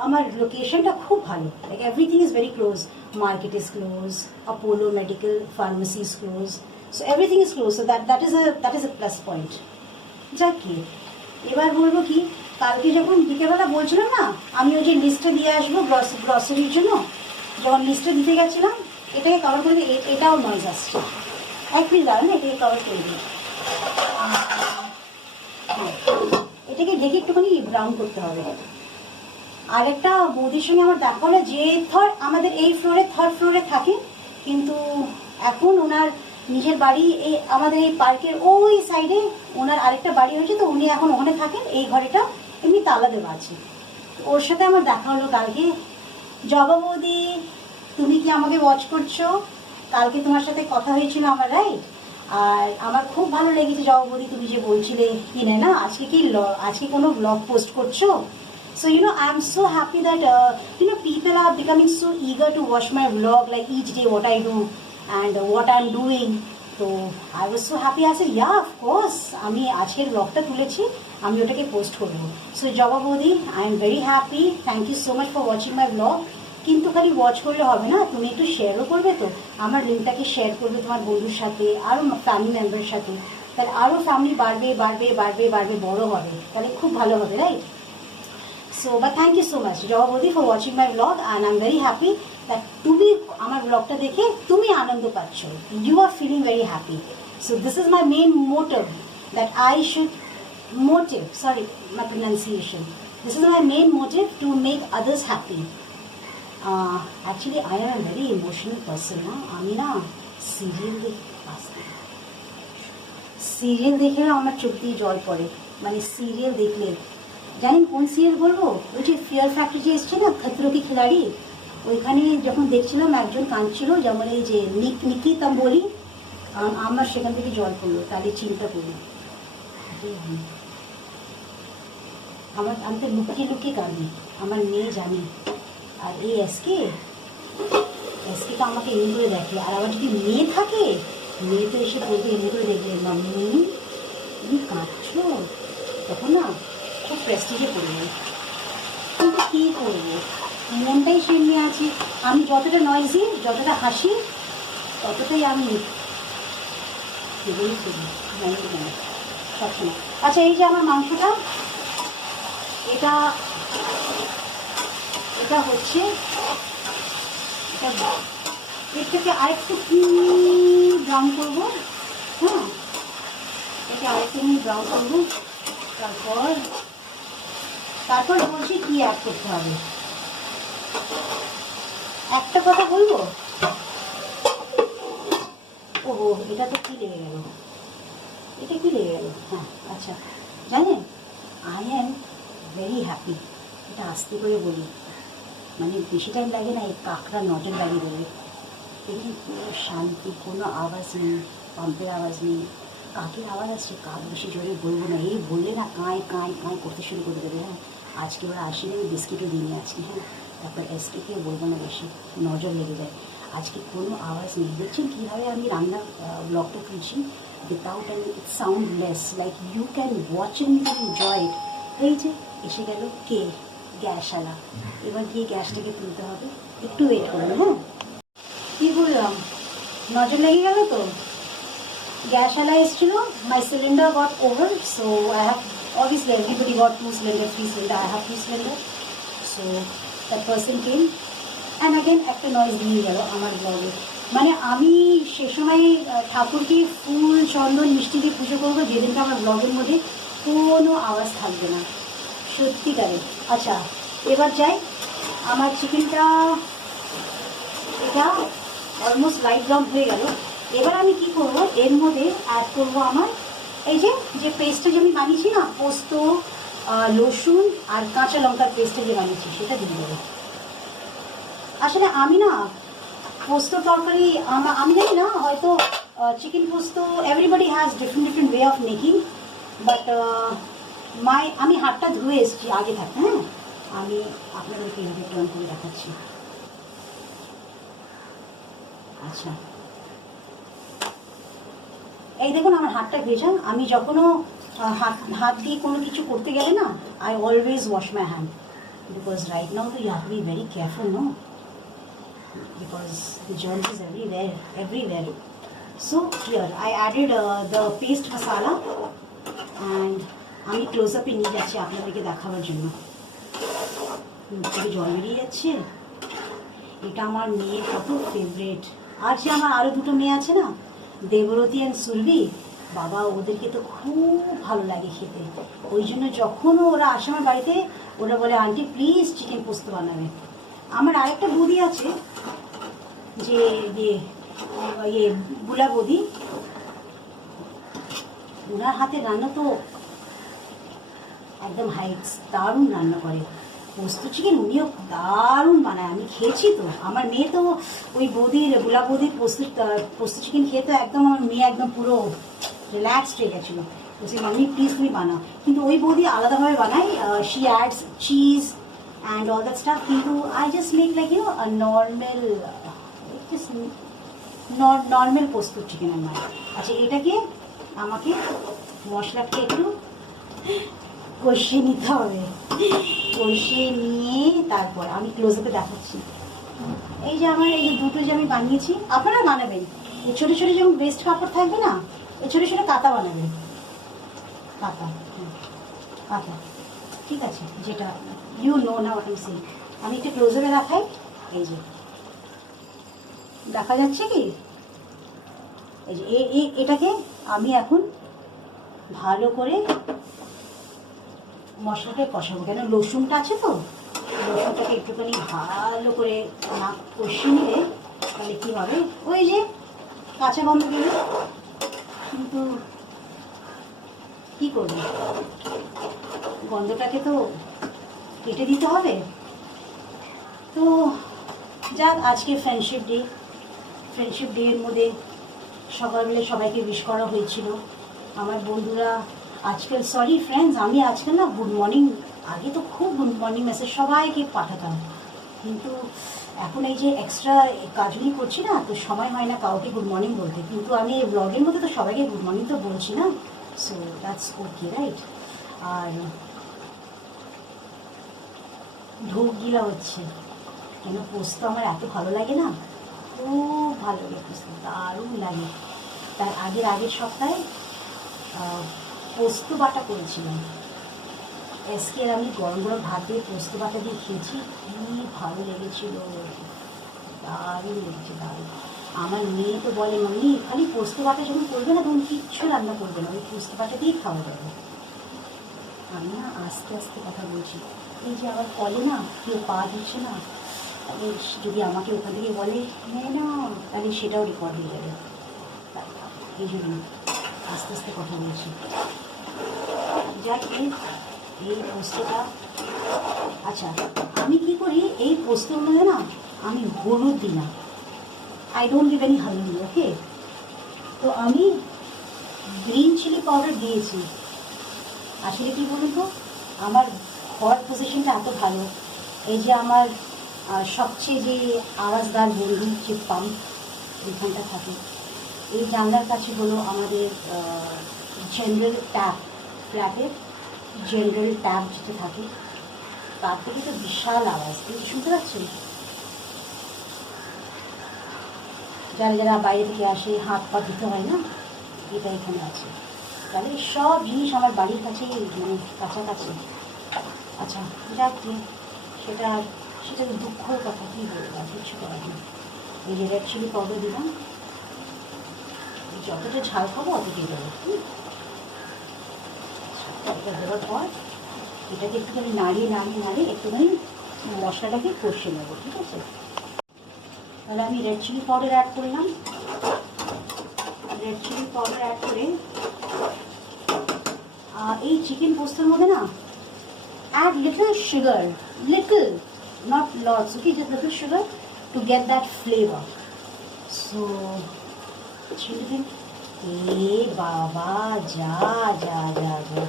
আমার লোকেশনটা খুব ভালো, like everything is very close, market is close, Apollo medical pharmacy is close, so everything is close, so that is a plus point. যাকে এবার বলবো কি, কালকে যখন বিকেলবেলা বলছিলাম না আমি ওই যে লিস্টে দিয়ে আসবো গ্রসারির জন্য, যখন লিস্টে দিতে গেছিলাম এটাকে কভার করে দিই, এটাও নয়েজ আসছে, এক মিনিট দাঁড়ান এটাকে কভার করে দিই। হ্যাঁ, এটাকে দেখে একটুখানি ব্রাউন করতে হবে। আরেকটা বৌদির সঙ্গে আমার দেখা হলো, যে আমাদের এই ফ্লোরে থার্ড ফ্লোরে থাকে, কিন্তু এখন ওনার নিজের বাড়ি এই আমাদের এই পার্কের ওই সাইডে ওনার আরেকটা বাড়ি হয়েছে, তো উনি এখন ওখানে থাকেন, এই ঘরেটা এমনি তালা দেওয়া আছে। ওর সাথে আমার দেখা হলো কালকে। জবা বৌদি, তুমি কি আমাকে ওয়াচ করছো? কালকে তোমার সাথে কথা হয়েছিল আমার, রাইট? আর আমার খুব ভালো লেগেছে জবা বৌদি, তুমি যে বলছিলে কিনে না আজকে কোনো ব্লগ পোস্ট করছো। So I am so happy that people are becoming so eager to watch my vlog, like each day what I do and what I am doing. So I was so happy. I said yeah, of course, আমি আজকের ব্লগটা তুলেছি, আমি ওটাকে পোস্ট করব। সো জবা বৌদি, I am very happy, thank you so much for watching my blog. কিন্তু খালি ওয়াচ করলে হবে না, তুমি একটু শেয়ারও করবে, তো আমার লিঙ্কটাকে শেয়ার করবে তোমার বন্ধুর সাথে, আরও ফ্যামিলি মেম্বারের সাথে, তাহলে আরও ফ্যামিলি বাড়বে বাড়বে বাড়বে বাড়বে, বড় হবে, তাহলে খুব ভালো হবে, right? So, but thank you so much, Java Bodhi, for watching my vlog, and I'm very happy that তুমি আমার ব্লগটা দেখে তুমি আনন্দ পাচ্ছ, you are feeling very happy. So this is my main motive, that I should sorry my pronunciation, this is my main motive to make others happy. Actually I am a very emotional person na, আমি না সিরিয়াল দেখে আমার চোখ দিয়ে জল পড়ে, মানে সিরিয়াল দেখলে। জানেন কোন সিরিয়াল বলবো? ওই যে ফিয়ার ফ্যাক্টরি যে এসছে না, খতরো কি খিলাড়ি, ওইখানে যখন দেখছিলাম একজন কাঁদছিল, যেমন এই যে নিকি তাম বলি, আমার সেখান থেকে জল পড়লো, তাহলে চিন্তা করি। আমি তো লুকিয়ে লুকিয়ে কাঁদি, আমার মেয়ে জানি। আর এই এসকে তো আমাকে এমনি করে দেখে, আর আমার যদি মেয়ে থাকে, মেয়ে তো এসে বলতে এমনি করে দেখবে, মাম্মি তুমি কাঁদছো, তখন না খুব প্রেস্টিজে পড়বে। কিন্তু কী করবো, মনটাই সেমনি আছে। আমি যতটা নয়েজি, যতটা হাসি, ততটাই আমি সবসময়। আচ্ছা, এই যে আমার মাংসটা, এটা এটা হচ্ছে, এটাকে আরেকটু ব্রাউন করবো। হ্যাঁ, এটাকে আরেকটু ব্রাউন করবো। তারপর বলছি কি অ্যাড করতে হবে। একটা কথা বলবো, ওহো এটা তো কি লেগে গেল, এটা কি লেগে গেল। হ্যাঁ আচ্ছা, জানেন আই অ্যাম ভেরি হ্যাপি। এটা আস্তে করে বলি, মানে বেশি টাইম লাগে না, এই কাকড়া নজর লাগিয়ে দেবে। দেখি পুরো শান্তি, কোনো আওয়াজ নেই, পাম্পের আওয়াজ নেই। কাকের আওয়াজ আসছে, কাক বেশি জোরে বলবো না, এই বললে না কাঁই কাঁই কাঁই করতে শুরু করে দেবে। হ্যাঁ আজকে ওরা আসলে আমি বিস্কিটও দিয়ে নিয়ে আসছি। হ্যাঁ তারপর এসটিকে বলবো না, বেশি নজর লেগে যায়। আজকে কোনো আওয়াজ নেই। দেখছেন কীভাবে আমি রান্নার ব্লগটা তুলছি without an soundless, like you can watch and you can enjoy it. এই যে এসে গেল কে, গ্যাসওয়ালা। এবার গিয়ে গ্যাসটাকে তুলতে হবে, একটু ওয়েট করুন। হ্যাঁ কী বললাম, নজর লেগে গেল তো। গ্যাসওয়ালা এসেছিল, my cylinder got over, so I have, obviously everybody got 2 cylinder, 3 cylinder, I have 2 cylinder. So that person came and again একটা নয়েজ দিয়ে গেল আমার ব্লগে। মানে আমি সে সময় ঠাকুরকে ফুল চন্দন মিষ্টি দিয়ে পুজো করবো, যেদিনটা আমার ব্লগের মধ্যে কোনো আওয়াজ থাকবে না, সত্যিকারে। আচ্ছা এবার যাই, আমার চিকেনটা এটা অলমোস্ট লাইট ব্রাউন হয়ে গেল। এবার আমি কি করব, এর মধ্যে অ্যাড করবো আমার এই যে পেস্টটা যে আমি বানিয়েছি না, পোস্ত রসুন আর কাঁচা লঙ্কার পেস্টটা যে বানিয়েছি সেটা দিয়ে দেবো। আসলে আমি না পোস্ত তরকারি আমি জানি না, হয়তো চিকেন পোস্ত everybody has different way of making, but আমি হাতটা ধুয়ে এসেছি আগে থাকতে। হ্যাঁ আমি আপনাদেরকে এইভাবে টার্ন করে দেখাচ্ছি। আচ্ছা এই দেখুন আমার হাতটা ভেজা। আমি যখনও হাত দিয়ে কোনো কিছু করতে গেলে না, I always wash my hand, because right now তো you have to be very careful, no, because the germs is everywhere. So here I added the paste masala and আমি ক্লোজ আপে নিয়ে যাচ্ছি আপনাদেরকে দেখাবার জন্য। থেকে জল বেরিয়ে যাচ্ছে। এটা আমার মেয়ের কত ফেভারেট। আর যে আমার আরও দুটো মেয়ে আছে না, দেবরতী অ্যান্ড সুরভি, বাবা ওদেরকে তো খুব ভালো লাগে খেতে। ওই জন্য যখন ওরা আসে আমার বাড়িতে, ওরা বলে আন্টি প্লিজ চিকেন পোস্ত বানাবে। আমার আরেকটা বৌদি আছে, যে ইয়ে বুলা বৌদি, ওনার হাতে রান্না তো একদম হাইটস, দারুণ রান্না করে। পোস্ত চিকেন উনিও দারুণ বানায়, আমি খেয়েছি তো। আমার মেয়ে তো ওই বৌদির, বুলা বৌদির পোস্ত চিকেন খেয়ে তো একদম আমার মেয়ে একদম পুরো রিল্যাক্সড হয়ে গেছিলো। বলছি মাম্মি প্লিজ তুমি বানাও। কিন্তু ওই বৌদি আলাদাভাবে বানাই, she adds cheese and all that stuff, কিন্তু I just make like you know a normal posto chicken আমার। আচ্ছা এটাকে আমাকে মশলাকে একটু কষিয়ে নিতে হবে, কষিয়ে নিয়ে তারপর আমি ক্লোজআপে দেখাচ্ছি। এই যে আমার এই দুটো যে আমি বানিয়েছি, আপনারা বানাবেন। এই ছোটো ছোটো যেমন বেস্ট কাপড় থাকবে না, এই ছোটো ছোটো কাতা বানাবেন, কাতা, কাতা, ঠিক আছে, যেটা ইউ নো না হোয়াট আই সে। আমি একটু ক্লোজআপে দেখাই। এই যে দেখা যাচ্ছে কি, এই যে এটাকে আমি এখন ভালো করে মশলাটা কষাবো, কেন রসুনটা আছে তো, রসুনটাকে একটুখানি ভালো করে না কষিয়ে নিলে তাহলে কী হবে, ওই যে কাঁচা গন্ধ গেলে, কিন্তু কী করবো, গন্ধটাকে তো কেটে দিতে হবে। তো যাক, আজকে ফ্রেন্ডশিপ ডের মধ্যে সকালবেলা সবাইকে উইশ করা হয়েছিল। আমার বন্ধুরা আজকাল, সরি ফ্রেন্ডস, আমি আজকাল না গুড মর্নিং, আগে তো খুব গুড মর্নিং মেসেজ সবাইকে পাঠাতাম, কিন্তু এখন এই যে এক্সট্রা কাজগুলি করছি না, তো সময় হয় না কাউকে গুড মর্নিং বলতে। কিন্তু আমি এই ব্লগের মধ্যে তো সবাইকে গুড মর্নিং তো বলছি না, সো দ্যাটস ওকে, রাইট। আর ঢোক গিলা হচ্ছে, কেন পোস্ত আমার এত ভালো লাগে না, খুব ভালো লাগে পোস্ত, দারুণ লাগে। তার আগের সপ্তাহে পোস্ত বাটা করেছিলাম, আজকে আমি গরম গরম ভাত দিয়ে পোস্ত বাটা দিয়ে খেয়েছি, কি ভালো লেগেছিল, দারুণ লেগেছে দারুণ। আমার মেয়ে তো বলে মাম্মি খালি পোস্ত বাটা যখন করবে না তখন কিচ্ছু রান্না করবে না, ওই পোস্ত বাটা দিয়েই খাওয়া যাবে। আমি না আস্তে আস্তে কথা বলছি, এই যে আবার কলে না কেউ পা দিচ্ছে না, তাহলে যদি আমাকে ওখান থেকে বলে হ্যাঁ না, তাহলে সেটাও রেকর্ড হয়ে যাবে, এই জন্য আস্তে আস্তে কথা বলছি। যাক, এই পোস্তটা, আচ্ছা আমি কি করি এই পোস্তর মধ্যে না আমি হলুদ দিই না, আই ডোন্ট গিভ এনি হলদি, ওকে। তো আমি গ্রিন চিলি পাউডার দিয়েছি। আসলে কি বলুন তো, আমার ঘর পজিশনটা এত ভালো, এই যে আমার সবচেয়ে যে আওয়াজদার বন্ধু যে পাম্প এখানটা থাকে, এই জানলার কাছে হলো আমাদের জেনারেল ট্যাপ, ফ্ল্যাটের জেনারেল ট্যাপ যেটা থাকে তার থেকে তো বিশাল আওয়াজ, আপনি শুনতে পাচ্ছেন? যারা যারা বাইরে থেকে আসে হাত পা দিতে হয় না, এটা এখানে আছে, তাহলে সব জিনিস আমার বাড়ির কাছেই, মানে কাছাকাছি। আচ্ছা যাক, সেটা সেটা দুঃখের কথা, কী বলবো, আর কিছু করার নেই। এই যে রেড চিলি পাউডার দিলাম, যতটা ঝাল খাবো অতটাই দেবো। এটা দেওয়ার পর এটাকে একটুখানি নাড়িয়ে একটুখানি মশলাটাকে কষে নেবো, ঠিক আছে? তাহলে আমি রেড চিলি পাউডার অ্যাড করলাম, রেড চিলি পাউডার অ্যাড করে এই চিকেন পোস্তের মধ্যে না add little sugar, little, not lots, okay, just little sugar to get that flavor. So children, বাবা যা যা যা যা,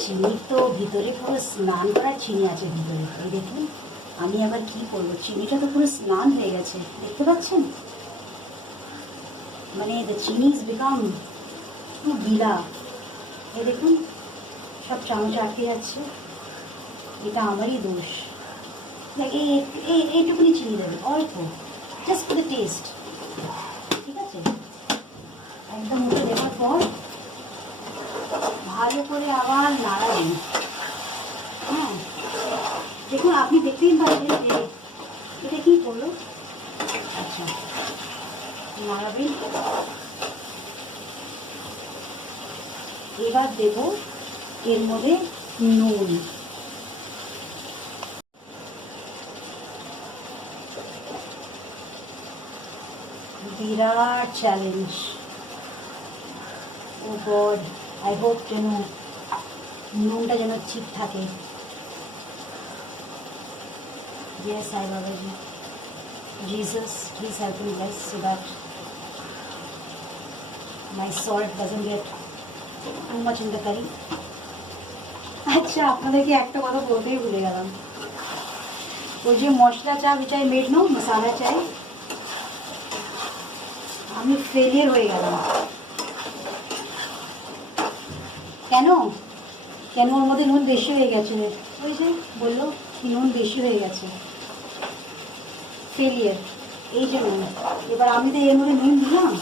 চিনি তো ভিতরে পুরো স্নান করার চিনি আছে ভিতরে, এই দেখুন। আমি আবার কি করবো, চিনিটা তো পুরো স্নান হয়ে গেছে, দেখতে পাচ্ছেন? মানে দ্য চিনি ইজ বিকাম টু গিলা, এই দেখুন সব চামচ আটকে যাচ্ছে, এটা আমারই দোষ। এইটুকুনি চিনি দেবে, অল্প, জাস্ট ফর দ্য টেস্ট, ঠিক আছে? একদম উঠে দেওয়ার পর ভালো করে আবার নাড়াবেন। হ্যাঁ দেখুন, আপনি দেখতেই পারেন যে এটা কী করলো। আচ্ছা নাড়াবেন, এবার দেব এর মধ্যে নুন, বিরাট challenge. Oh god, I hope যেন নুনটা যেন ঠিক থাকে। Yes, Sai Babaji. Jesus, please help me guys so that my salt doesn't get too much in the curry. আচ্ছা আপনাদেরকে একটা কথা বলতেই ভুলে গেলাম, ওই যে মশলা চা which I made no মশলা চাই, আমি ফেলিয়ার হয়ে গেলাম। কেন কেন ওর মধ্যে নুন বেশি হয়ে গেছে, ওই যে বললো নুন বেশি হয়ে গেছে, ফেলিয়ার, এই যে নুন। এবার আমি তো এর মধ্যে নুন দিলাম,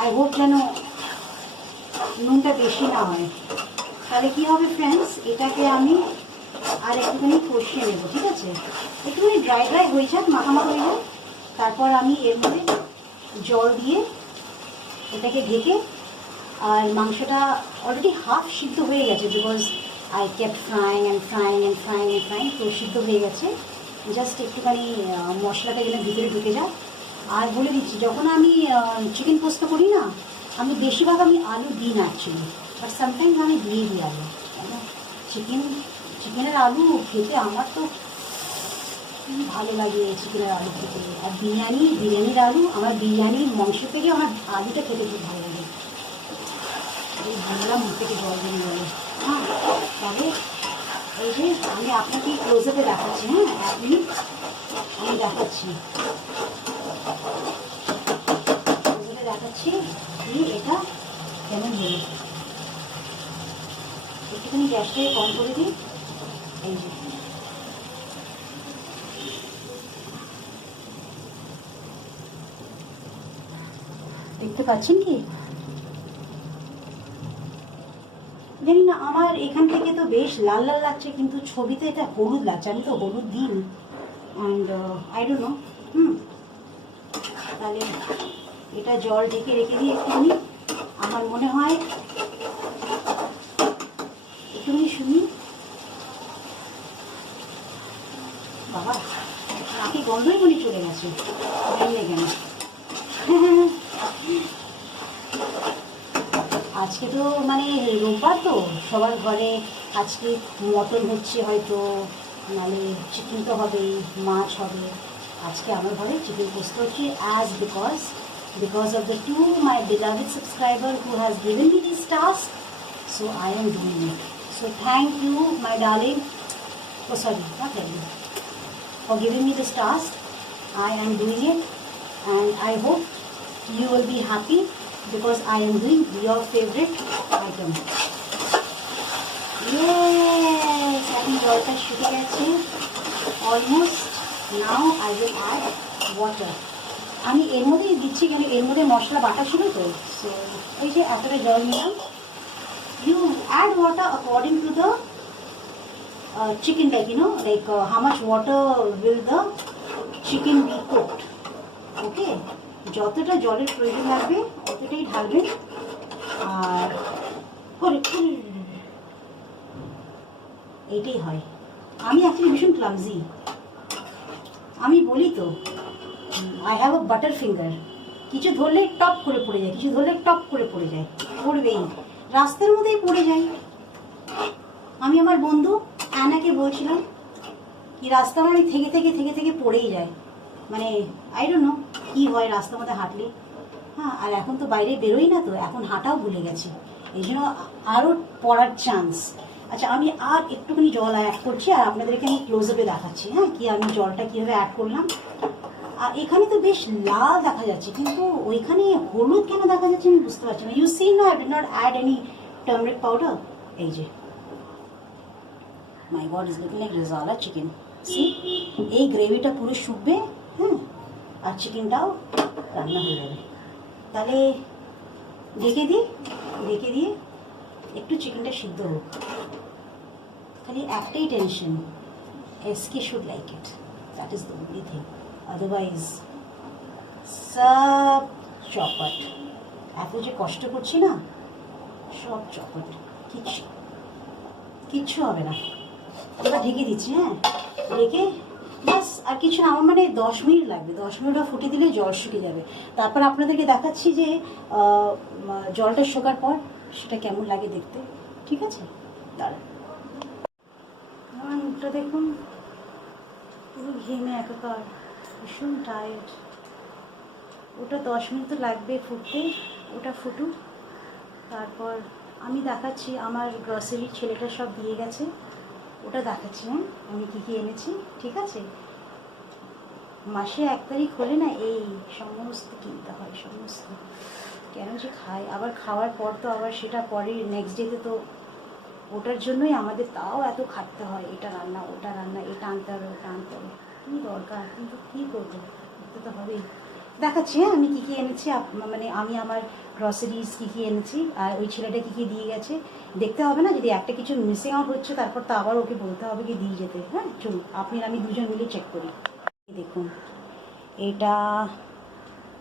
আই হোপ যেন নুনটা বেশি না হয়। তাহলে কী হবে ফ্রেন্ডস, এটাকে আমি আর একটুখানি কষিয়ে নেবো, ঠিক আছে? একটুখানি ড্রাই ড্রাই হয়ে যাক, মাখামাখা হয়ে যাক, তারপর আমি এর মধ্যে জল দিয়ে এটাকে ঢেকে, আর মাংসটা অলরেডি হাফ সিদ্ধ হয়ে গেছে, because I kept frying and frying and frying and frying, তো সিদ্ধ হয়ে গেছে। জাস্ট একটুখানি মশলাটা যেন ভিতরে ঢুকে যায়। আর বলে দিচ্ছি, যখন আমি চিকেন পোস্ত করি না, আমি বেশিরভাগ আমি আলু দিই না অ্যাকচুয়ালি, বাট সামটাইমস আমি দিয়ে দিই আলু। চিকেনের আলু খেতে আমার তো ভালো লাগে, চিকেনের আলু খেতে। আর বিরিয়ানির আলু, আমার বিরিয়ানির মাংস থেকে আমার আলুটা খেতে খুব ভালো লাগে। এই বললাম মুখ থেকে জল বেরিয়ে গেল। হ্যাঁ, তবে এই যে আমি আপনাকে ক্লোজআপে দেখাচ্ছি, হ্যাঁ 1 মিনিট আমি দেখাচ্ছি, ক্লোজআপে দেখাচ্ছি কি এটা কেমন হলো। একটুখানি গ্যাসটাকে কম করে দিই, এই যে দেখতে পাচ্ছেন কি, জানি না, আমার এখান থেকে তো বেশ লাল লাল লাগছে, কিন্তু ছবিতে এটা হলুদ লাগছে। আমি তো হলুদ দিন, অ্যান্ড আই ডোন্ট নো। তাহলে এটা জল ঢেকে রেখে দিই একটুখানি। আমার মনে হয় একটুখানি শুনি। বাবা, নাকি গন্ধই বলি চলে গেছে, জানি না কেন। আজকে তো মানে রোববার, তো সবার ঘরে আজকে মটন হচ্ছে হয়তো, নাহলে চিকেন তো হবেই, মাছ হবে। আজকে আমার ঘরে চিকেন পোস্ত হচ্ছে, because of the to my beloved subscriber who has given me this task, so I am doing it. So thank you, my darling. Oh, sorry, not darling. For giving me this task. I am doing it, and I hope you will be happy because I am doing your favorite item. Yes, এখন জলটা শুকিয়ে গেছে almost. Now I will add water. আমি এর মধ্যেই দিচ্ছি কেন, এর মধ্যে মশলা বাটা ছিল তো, সো এই যে এতটা জল নিলাম। You add water according to the chicken, like how much water will the chicken be cooked. Okay, যতটা জলের প্রয়োজন লাগবে অতটাই ঢালবেন। আর এইটাই হয়। আমি অ্যাকচুয়ালি ভীষণ ক্লামজি, আমি বলি তো, I have a butter finger. কিছু ধরলে টপ করে পড়ে যায়, কিছু ধরলে টপ করে পড়ে যায়, পড়বেই, রাস্তার মধ্যেই পড়ে যায়। আমি আমার বন্ধু অ্যানাকে বলছিলাম কি রাস্তার মধ্যে থেকে থেকে পড়েই যায়, মানে আই ডোন্ট নো কী হয় রাস্তার মধ্যে হাঁটলে। হ্যাঁ, আর এখন তো বাইরে বেরোই না, তো এখন হাঁটাও ভুলে গেছি, এই জন্য আরও পড়ার চান্স। আচ্ছা, আমি আর একটুখানি জল অ্যাড করছি, আর আপনাদেরকে আমি ক্লোজআপে দেখাচ্ছি, হ্যাঁ, কি আমি জলটা কীভাবে অ্যাড করলাম। আর এখানে তো বেশ লাল দেখা যাচ্ছে, কিন্তু ওইখানে হলুদ কেন দেখা যাচ্ছে আমি বুঝতে পারছি না। ইউ সি না, I did not add any turmeric powder. এই যে my god, is looking like rezala chicken. See, এই গ্রেভিটা পুরো শুকবে, হ্যাঁ, আর চিকেনটাও রান্না হয়ে যাবে। তাহলে ঢেকে দিয়ে একটু চিকেনটা সিদ্ধ হোক। খালি একটাই tension, SK should like it, that is the only thing. Otherwise সব চপাট। এত যে কষ্ট করছি না, সব চপাট, কিচ্ছু হবে না। এবার ঢেকে দিচ্ছি, হ্যাঁ, ঢেকে বাস আর কিছু না, আমার মানে 10 মিনিট লাগবে। 10 মিনিট ফুটে দিলে জল শুকিয়ে যাবে। তারপর আপনাদেরকে দেখাচ্ছি যে জলটা শোকার পর সেটা কেমন লাগে দেখতে। ঠিক আছে, দাঁড়ান। আমার মুখটা দেখুন, পুরো ঘেমে একাকার, ভীষণ টায়ার্ড। ওটা 10 মিনিট তো লাগবে ফুটতে, ওটা ফুটুক। তারপর আমি দেখাচ্ছি, আমার গ্রসারি ছেলেটা সব দিয়ে গেছে, ওটা দেখাচ্ছি। হ্যাঁ, আমি কী কী এনেছি, ঠিক আছে। মাসে 1 তারিখ হলে না এই সমস্ত কিনতে হয়, সমস্ত। কেন যে খাই, আবার খাওয়ার পর তো আবার সেটা পরে নেক্সট ডেতে তো ওটার জন্যই আমাদের তাও এত খাটতে হয়, এটা রান্না ওটা রান্না, এটা আনতে হবে ওটা আনতে হবে, কী দরকার, কিন্তু কী করবো, করতে তো হবেই। দেখাচ্ছি, হ্যাঁ, আমি কী কী এনেছি, মানে আমি আমার গ্রসারিজ কী কী এনেছি, আর ওই ছেলেটা কী কী দিয়ে গেছে দেখতে হবে না। যদি একটা কিছু মিসিং আউট হচ্ছে, তারপর তো আবার ওকে বলতে হবে কি দিয়ে যেতে। হ্যাঁ, চলুন, আপনি আমি দুজন মিলে চেক করি। দেখুন, এটা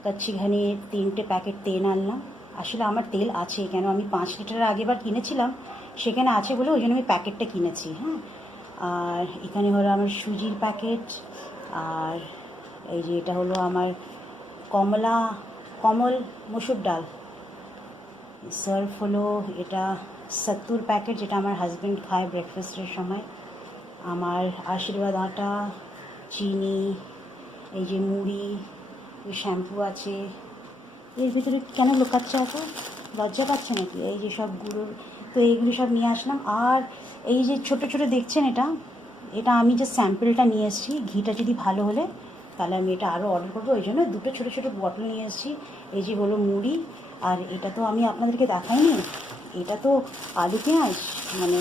কাচ্চি ঘানির 3টে প্যাকেট তেল আনলাম। আসলে আমার তেল আছে, কেন আমি 5 লিটার আগেবার কিনেছিলাম, সেখানে আছে বলে ওই জন্য আমি প্যাকেটটা কিনেছি। হ্যাঁ, আর এখানে হলো আমার সুজির প্যাকেট, আর এই যে এটা হলো আমার কমল মসুর ডাল। সার্ফ হলো এটা 70 প্যাকেট, যেটা আমার হাজব্যান্ড খায় ব্রেকফাস্টের সময়। আমার আশীর্বাদ আটা, চিনি, এই যে মুড়ি, শ্যাম্পু আছে। এর ভিতরে কেন লুকাচ্ছে, এত লজ্জা পাচ্ছে নাকি? এই যে সব গুঁড়োর, তো এইগুলো সব নিয়ে আসলাম। আর এই যে ছোট ছোট দেখছেন, এটা আমি যে স্যাম্পেলটা নিয়ে এসেছি, ঘিটা যদি ভালো হলে তাহলে আমি এটা আরও অর্ডার করবো, ওই জন্য 2টো ছোটো ছোটো বটল নিয়ে এসেছি। এই যে হলো মুড়ি, আর এটা তো আমি আপনাদেরকে দেখাইনি, এটা তো আলু পেঁয়াজ, মানে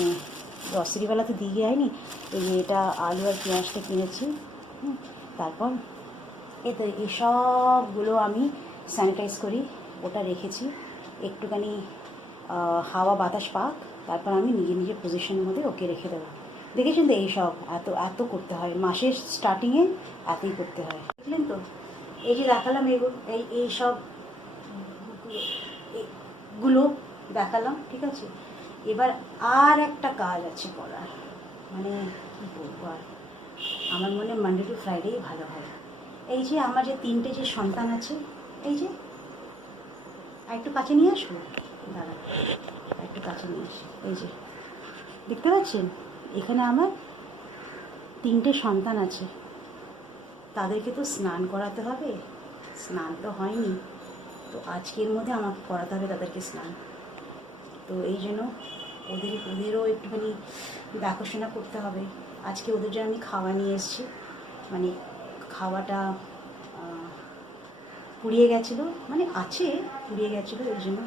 গ্রসারিওয়ালাতে দিয়ে যায়নি। এই যে এটা আলু আর পেঁয়াজটা কিনেছি। তারপর এতে এসবগুলো আমি স্যানিটাইজ করি, ওটা রেখেছি একটুখানি হাওয়া বাতাস পাক, তারপর আমি নিজে নিজে পজিশনের মধ্যে ওকে রেখে দেবো। দেখেছেন তো এইসব এত এত করতে হয়, মাসের স্টার্টিংয়ে এতই করতে হয়, দেখলেন তো। এই যে দেখালাম এগুলো, এইসব গুলো দেখালাম, ঠিক আছে। এবার আর একটা কাজ আছে করার, মানে কী বলবো আর, আমার মনে হয় মানডে টু ফ্রাইডেই ভালো হয়। এই যে আমার যে 3টে যে সন্তান আছে, এই যে একটু কাছে নিয়ে আসবো, দাঁড়া একটু কাছে নিয়ে আসি। এই যে দেখতে পাচ্ছেন, এখানে আমার 3টে সন্তান আছে, তাদেরকে তো স্নান করাতে হবে, স্নান তো হয়নি, তো আজকের মধ্যে আমাকে করাতে হবে তাদেরকে স্নান। তো এই জন্য ওদেরও একটুখানি দেখাশোনা করতে হবে। আজকে ওদের জন্য আমি খাওয়া নিয়ে এসেছি, মানে খাওয়াটা পুড়িয়ে গেছিলো, মানে আছে পুড়িয়ে গেছিলো, এই জন্য।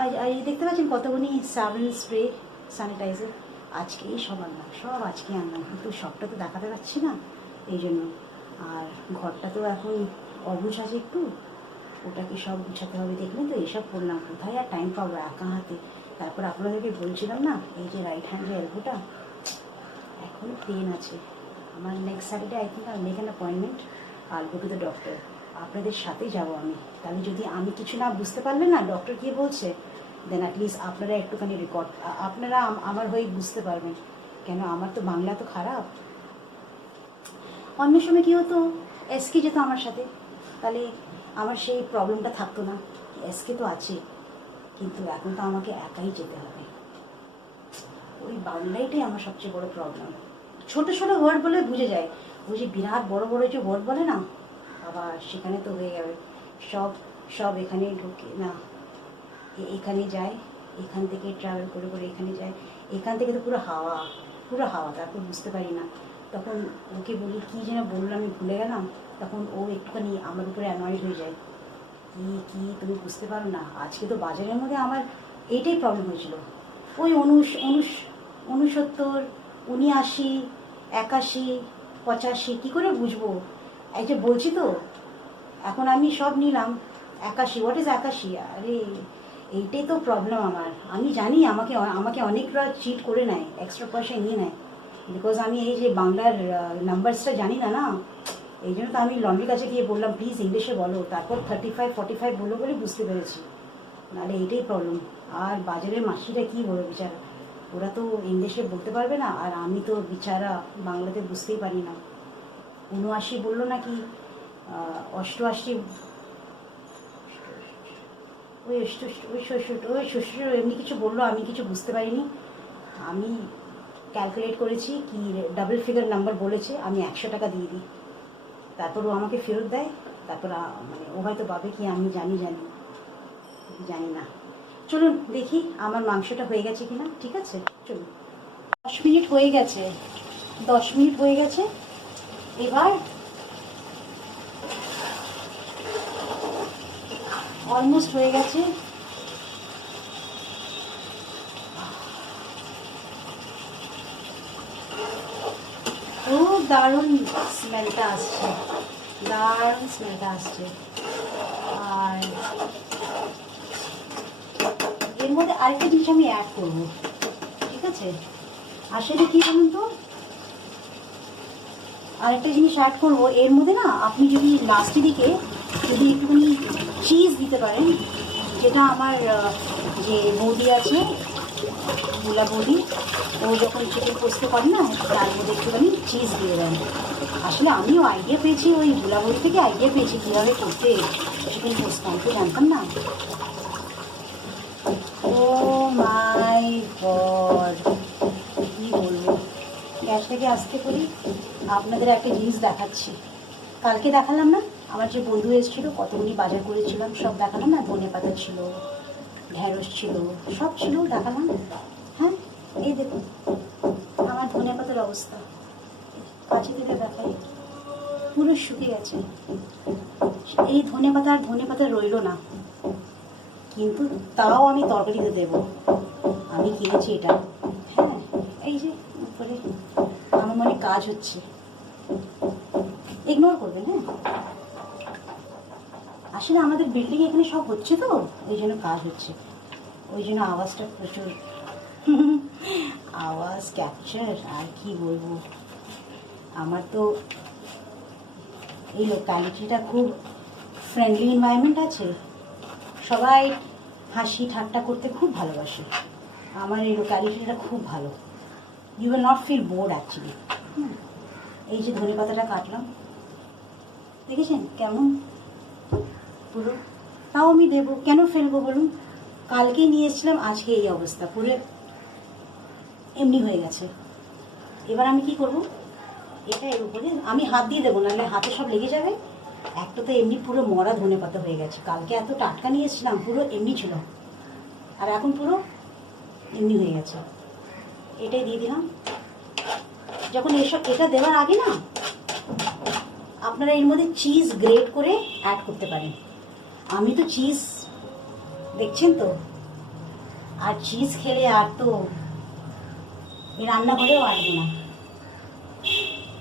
আর এই দেখতে পাচ্ছেন কতগুলি সাবান, স্প্রে, স্যানিটাইজার, আজকেই সব আনলাম, সব আজকে আনলাম, কিন্তু সবটা তো দেখাতে পারছি না, এই জন্য। আর ঘরটা তো এখন অবুঝ আছে একটু, ওটাকে সব গুছাতে হবে। দেখলেন তো এইসব করলাম, কোথায় আর টাইম পাবো একা হাতে। তারপর আপনাদেরকে বলছিলাম না, এই যে রাইট হ্যান্ড যে এলবোটা এখন পেন আছে আমার। Next Saturday I think I make an appointment, Al go to the doctor. আপনাদের সাথেই যাবো আমি, তাহলে যদি আমি কিছু না বুঝতে পারলেন না ডক্টর কী বলছে, দেন অ্যাটলিস্ট আপনারা একটুখানি রেকর্ড, আপনারা আমার হয়ে বুঝতে পারবেন, কেন আমার তো বাংলা তো খারাপ। অন্য সময় কী হতো, এসকে যেত আমার সাথে, তাহলে আমার সেই প্রবলেমটা থাকতো না। এসকে তো আছে, কিন্তু এখন তো আমাকে একাই যেতে হবে। ওই বাংলাটাই আমার সবচেয়ে বড় প্রবলেম। ছোটো ছোটো ওয়ার্ড বলে বুঝে যায়, ওই যে বিরাট বড় বড় যে ওয়ার্ড বলে না, আবার সেখানে তো হয়ে যাবে সব সব এখানে ঢুকে না, এখানে যায়, এখান থেকে ট্রাভেল করে করে এখানে যায়, এখান থেকে তো পুরো হাওয়া, পুরো হাওয়া, তারপর বুঝতে পারি না। তখন ওকে বলি কী যেন বললো, আমি ভুলে গেলাম, তখন ও একটুখানি আমার উপরে অ্যানয়েড হয়ে যায়, কি তুমি বুঝতে পারো না। আজকে তো বাজারের মধ্যে আমার এইটাই প্রবলেম হয়েছিল, ওই 69, 79, 81, 85 কী করে বুঝবো। এই যে বলছি তো, এখন আমি সব নিলাম 81, হোয়াট ইজ 81? আরে এইটাই তো প্রবলেম আমার। আমি জানি আমাকে অনেকরা চিট করে নেয়, এক্সট্রা পয়সা নিয়ে নেয়, বিকজ আমি এই যে বাংলার নাম্বারসটা জানি না না, এই জন্য তো আমি লন্ড্রির কাছে গিয়ে বললাম প্লিজ ইংলিশে বলো, তারপর 35, 45 বললো বলে বুঝতে পেরেছি, নাহলে এইটাই প্রবলেম। আর বাজারের মাসিরা কী বলো বিচারা, ওরা তো ইংলিশে বলতে পারবে না, আর আমি তো বিচারা বাংলাতে বুঝতেই পারি না। 79 বললো নাকি 88, ওই এমনি কিছু বললো, আমি কিছু বুঝতে পারিনি। আমি ক্যালকুলেট করেছি কি ডাবল ফিগার নাম্বার বলেছে, আমি 100 টাকা দিয়ে দিই, তারপর ও আমাকে ফেরত দেয়, তারপর মানে ও হয়তো ভাবে কি আমি জানি না। চলুন দেখি আমার মাংসটা হয়ে গেছে কিনা, ঠিক আছে চলুন। 10 মিনিট হয়ে গেছে, 10 মিনিট হয়ে গেছে, এবার অলমোস্ট হয়ে গেছে। ও দারুণ স্মেলটা আসছে, আর এর মধ্যে আরেকটা জিনিস আমি অ্যাড করবো, ঠিক আছে। আসলে কি বলুন তো, আরেকটা জিনিস অ্যাড করবো এর মধ্যে না, আপনি যদি লাস্টের দিকে যদি একটুখানি চিজ দিতে পারেন, যেটা আমার যে বৌদি আছে, মুলা বৌদি, ও যখন চিকেন পোস্ত করে না, তার মধ্যে একটুখানি চিজ দিয়ে দেন। আসলে আমিও আইডিয়া পেয়েছি, ওই মুলা বৌদি থেকে আইডিয়া পেয়েছি কীভাবে করতে চিকেন পোস্ত, আমি তো জানতাম না। ও মাই গড, কী বলবো, গ্যাসটাকে আস্তে করি। আপনাদের একটা জিনিস দেখাচ্ছি, কালকে দেখালাম না আমার যে বন্ধু এসেছিলো, কতগুলি বাজার করেছিলাম, সব দেখালাম না, ধনেপাতা ছিল, ঢেঁড়স ছিল, সব ছিল, দেখালাম। হ্যাঁ, এই দেখুন আমার ধনেপাতার অবস্থা, কাছে থেকে দেখাই, পুরো শুকিয়ে গেছে। এই ধনেপাতা রইল না, কিন্তু তাও আমি তরকারিতে দেবো, আমি কিনেছি এটা। হ্যাঁ, এই যে উপরে আমার মনে কাজ হচ্ছে, ইগনোর করবেন। হ্যাঁ, আসলে আমাদের বিল্ডিং এখানে সব হচ্ছে তো, এই জন্য কাজ হচ্ছে। ওই জন্য আওয়াজটা প্রচুর আওয়াজ ক্যাপচার। আর কি বলবো, আমার তো এই লোকালিটিটা খুব ফ্রেন্ডলি এনভায়রনমেন্ট আছে, সবাই হাসি ঠাট্টা করতে খুব ভালোবাসে। আমার এই লোকালিটিটা খুব ভালো, you will not feel bored actually. এই যে ধনে পাতাটা কাটলাম, দেখেছেন কেমন পুরো, তাও আমি দেবো, কেন ফেলবো বলুন? কালকেই নিয়ে এসেছিলাম, আজকে এই অবস্থা, পুরো এমনি হয়ে গেছে। এবার আমি কি করব, এটা এর উপরে আমি হাত দিয়ে দেবো, নাহলে হাতে সব লেগে যাবে। একটা তো এমনি পুরো মরা ধনে পাতা হয়ে গেছে, কালকে এত টাটকা নিয়ে এসেছিলাম, পুরো এমনি ছিল, আর এখন পুরো এমনি হয়ে গেছে। এটাই দিয়ে দিলাম। যখন এসব এটা দেওয়ার আগে না, আপনারা এর মধ্যে চিজ গ্রেট করে অ্যাড করতে পারেন। আমি তো চিজ, দেখছেন তো, আর চিজ খেলে আর তো এই রান্নাঘরেও আসবে না,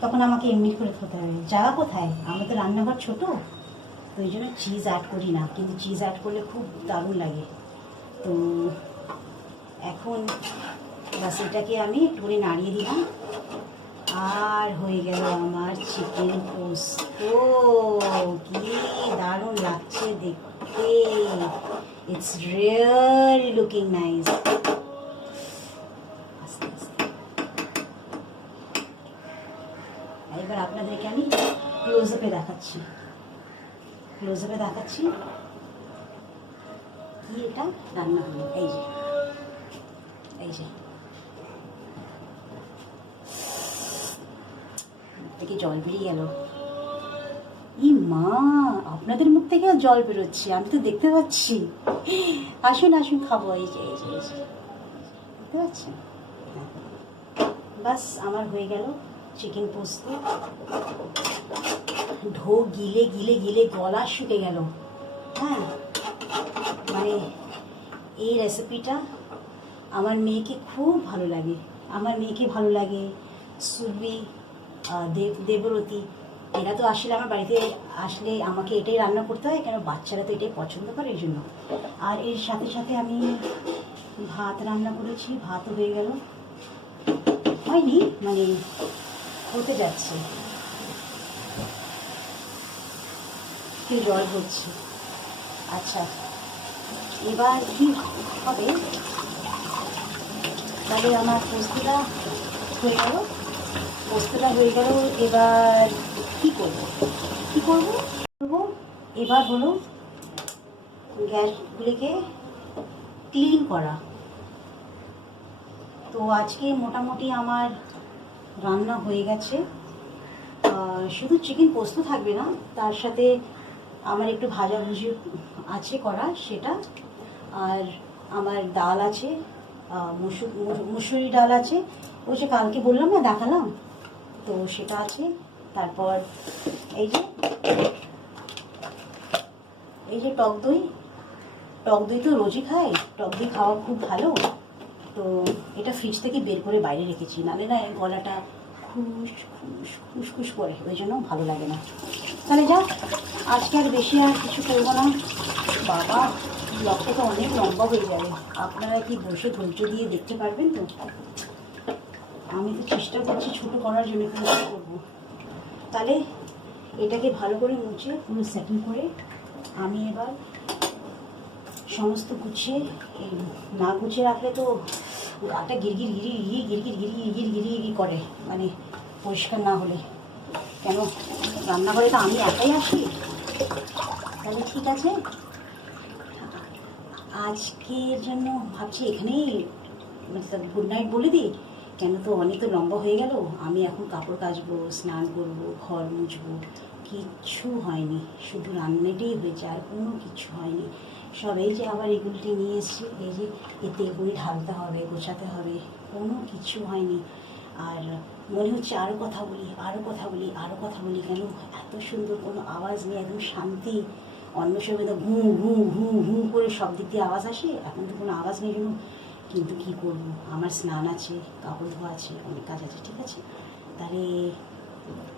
তখন আমাকে এমনি করে খেতে হবে। জায়গা কোথায়, আমার তো রান্নাঘর ছোট, তো এই জন্য চিজ অ্যাড করি না, কিন্তু চিজ অ্যাড করলে খুব দারুণ লাগে। তো এখন বাস এটাকে আমি একটু করে নাড়িয়ে দিলাম, আর হয়ে গেল আমার চিকেন পোস্ত। কি দারুণ লাগছে দেখতে, ইটস রিয়েলি লুকিং নাইস। আস্তে আস্তে এবার আপনাদেরকে আমি ক্লোজআপে দেখাচ্ছি, ক্লোজআপে দেখাচ্ছি কি এটা রান্না হলো। এই যে, এই যে থেকে জল বেরিয়ে গেল। ই মা, আপনাদের মুখ থেকে জল বেরোচ্ছে, আমি তো দেখতে পাচ্ছি। আসুন আসুন খাবো। এই যে, এই যে, এই যে দেখতে পাচ্ছেন? বাস আমার হয়ে গেল চিকেন পোস্ত। ঢো গিলে গিলে গিলে গলা শুকে গেল। হ্যাঁ, মানে এই রেসিপিটা আমার মেয়েকে খুব ভালো লাগে, আমার মেয়েকে ভালো লাগে, সুরভি, দেবরতী, এরা তো আসলে আমার বাড়িতে আসলে আমাকে এটাই রান্না করতে হয়, কেন বাচ্চারা তো এটাই পছন্দ করে, এই জন্য। আর এর সাথে সাথে আমি ভাত রান্না করেছি, ভাতও হয়ে গেল, হয়নি মানে হতে যাচ্ছে, একটু জল হচ্ছে। আচ্ছা, এবার কি হবে, তাহলে আমার পোস্তটা হয়ে গেল, পোস্তটা হয়ে গেল। এবার কি করব, কি করব করবো এবার হলো গ্যাসগুলিকে ক্লিন করা। তো আজকে মোটামুটি আমার রান্না হয়ে গেছে। শুধু চিকেন পোস্ত থাকবে না, তার সাথে আমার একটু ভাজাভুজি আছে করা সেটা, আর আমার ডাল আছে, মুসুরি ডাল আছে, ওই যে কালকে বললাম না দেখালাম, তো সেটা আছে। তারপর এই যে টক দই, টক দই তো রোজই খাই, টক দই খাওয়া খুব ভালো। তো এটা ফ্রিজ থেকে বের করে বাইরে রেখেছি, নাহলে না গলাটা খুশ করে, ওই জন্য ভালো লাগে না। তাহলে যাক, আজকে আর বেশি আর কিছু করবো না। বাবা, ব্লগটা তো অনেক লম্বা হয়ে যাবে, আপনারা কি বসে ধৈর্য দিয়ে দেখতে পারবেন তো? আমি তো চেষ্টা করছি ছোটো করার জন্য, কিন্তু করবো। তাহলে এটাকে ভালো করে মুছে পুরো সেটিং করে আমি এবার সমস্ত গুছিয়ে, না গুছিয়ে রাখলে তো গাটা গিরগির করে, মানে পরিষ্কার না হলে। কেন, রান্নাঘরে তো আমি একাই আসি। তাহলে ঠিক আছে, আজকের জন্য ভাবছি এখানেই গুড নাইট বলে দিই, কেন তো অনেক তো লম্বা হয়ে গেল। আমি এখন কাপড় কাচবো, স্নান করবো, ঘর মুছবো, কিচ্ছু হয়নি, শুধু রান্নাটাই হয়েছে, আর কোনো কিছু হয়নি। সব এই যে আবার এগুলিটি নিয়ে এসেছি, এই যে এতে এগুলি ঢালতে হবে, গোছাতে হবে, কোনো কিছু হয়নি। আর মনে হচ্ছে আরও কথা বলি, আরও কথা বলি, আরও কথা বলি, কেন এত সুন্দর কোনো আওয়াজ নেই, একদম শান্তি। অন্য সময় তো ঘুম ঘুম ঘুম ঘুম করে সব দিক দিয়ে আওয়াজ আসে, এখন তো কোনো আওয়াজ নেই জন্য। কিন্তু কী করবো, আমার স্নান আছে, কাপড় ধোয়া আছে, অনেক কাজ আছে। ঠিক আছে, তাহলে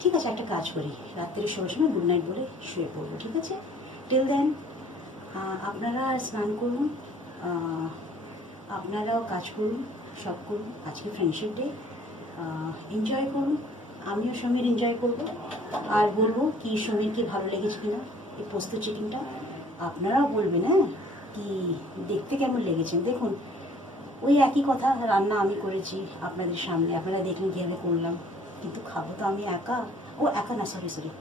ঠিক আছে, একটা কাজ করি, রাত্রে শোয়ার সময় গুড নাইট বলে শুয়ে পড়বো। ঠিক আছে, টিল দেন আপনারা স্নান করুন, আপনারাও কাজ করুন, সব করুন। আজকে ফ্রেন্ডশিপ ডে, এনজয় করুন। আমিও সমীর এনজয় করব, আর বলবো কি সমীরকে ভালো লেগেছে কিনা এই পোস্ত চিকেনটা। আপনারাও বলবেন হ্যাঁ, কি দেখতে কেমন লেগেছে। দেখুন, ওই একই কথা, রান্না আমি করেছি আপনাদের সামনে, আপনারা দেখলেন কীভাবে করলাম, কিন্তু খাবো তো আমি একা। ও একা না, সরি সরি,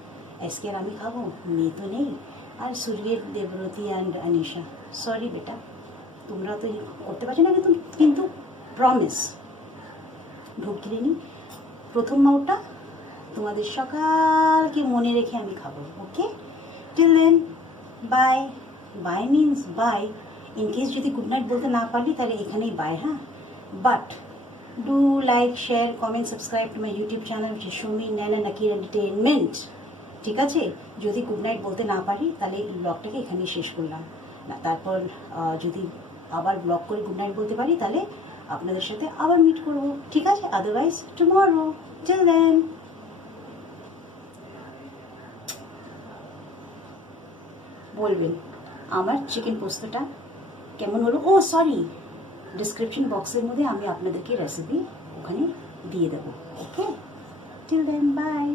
আজকে আর আমি খাবো, মেয়ে তো নেই। আর সূর্যের, দেবরতী অ্যান্ড অনিশা, সরি বেটা, তোমরা তো করতে পারছো না, কিন্তু প্রমিস ঢুকিয়ে নি প্রথম মাউটা তোমাদের সকালকে মনে রেখে আমি খাবো। Okay, till then bye. Bye means bye, in case যদি গুড নাইট বলতে না পারলি তাহলে এখানেই বাই, হ্যাঁ। But do like, share, comment, subscribe to my YouTube channel, হচ্ছে সমীর ন্যানা নাকির এন্টারটেনমেন্ট। ঠিক আছে, যদি গুড নাইট বলতে না পারি তাহলে এই ব্লগটাকে এখানেই শেষ করলাম না। তারপর যদি আবার ব্লগ করে গুড নাইট বলতে পারি তাহলে আপনাদের সাথে আবার মিট করব, ঠিক আছে? Otherwise tomorrow. টিল দেন বলবেন আমার চিকেন পোস্তটা কেমন হলো। ও সরি, ডিসক্রিপশন বক্সের মধ্যে আমি আপনাদেরকে রেসিপি ওখানে দিয়ে দেবো। ওকে, টিল দেন বাই।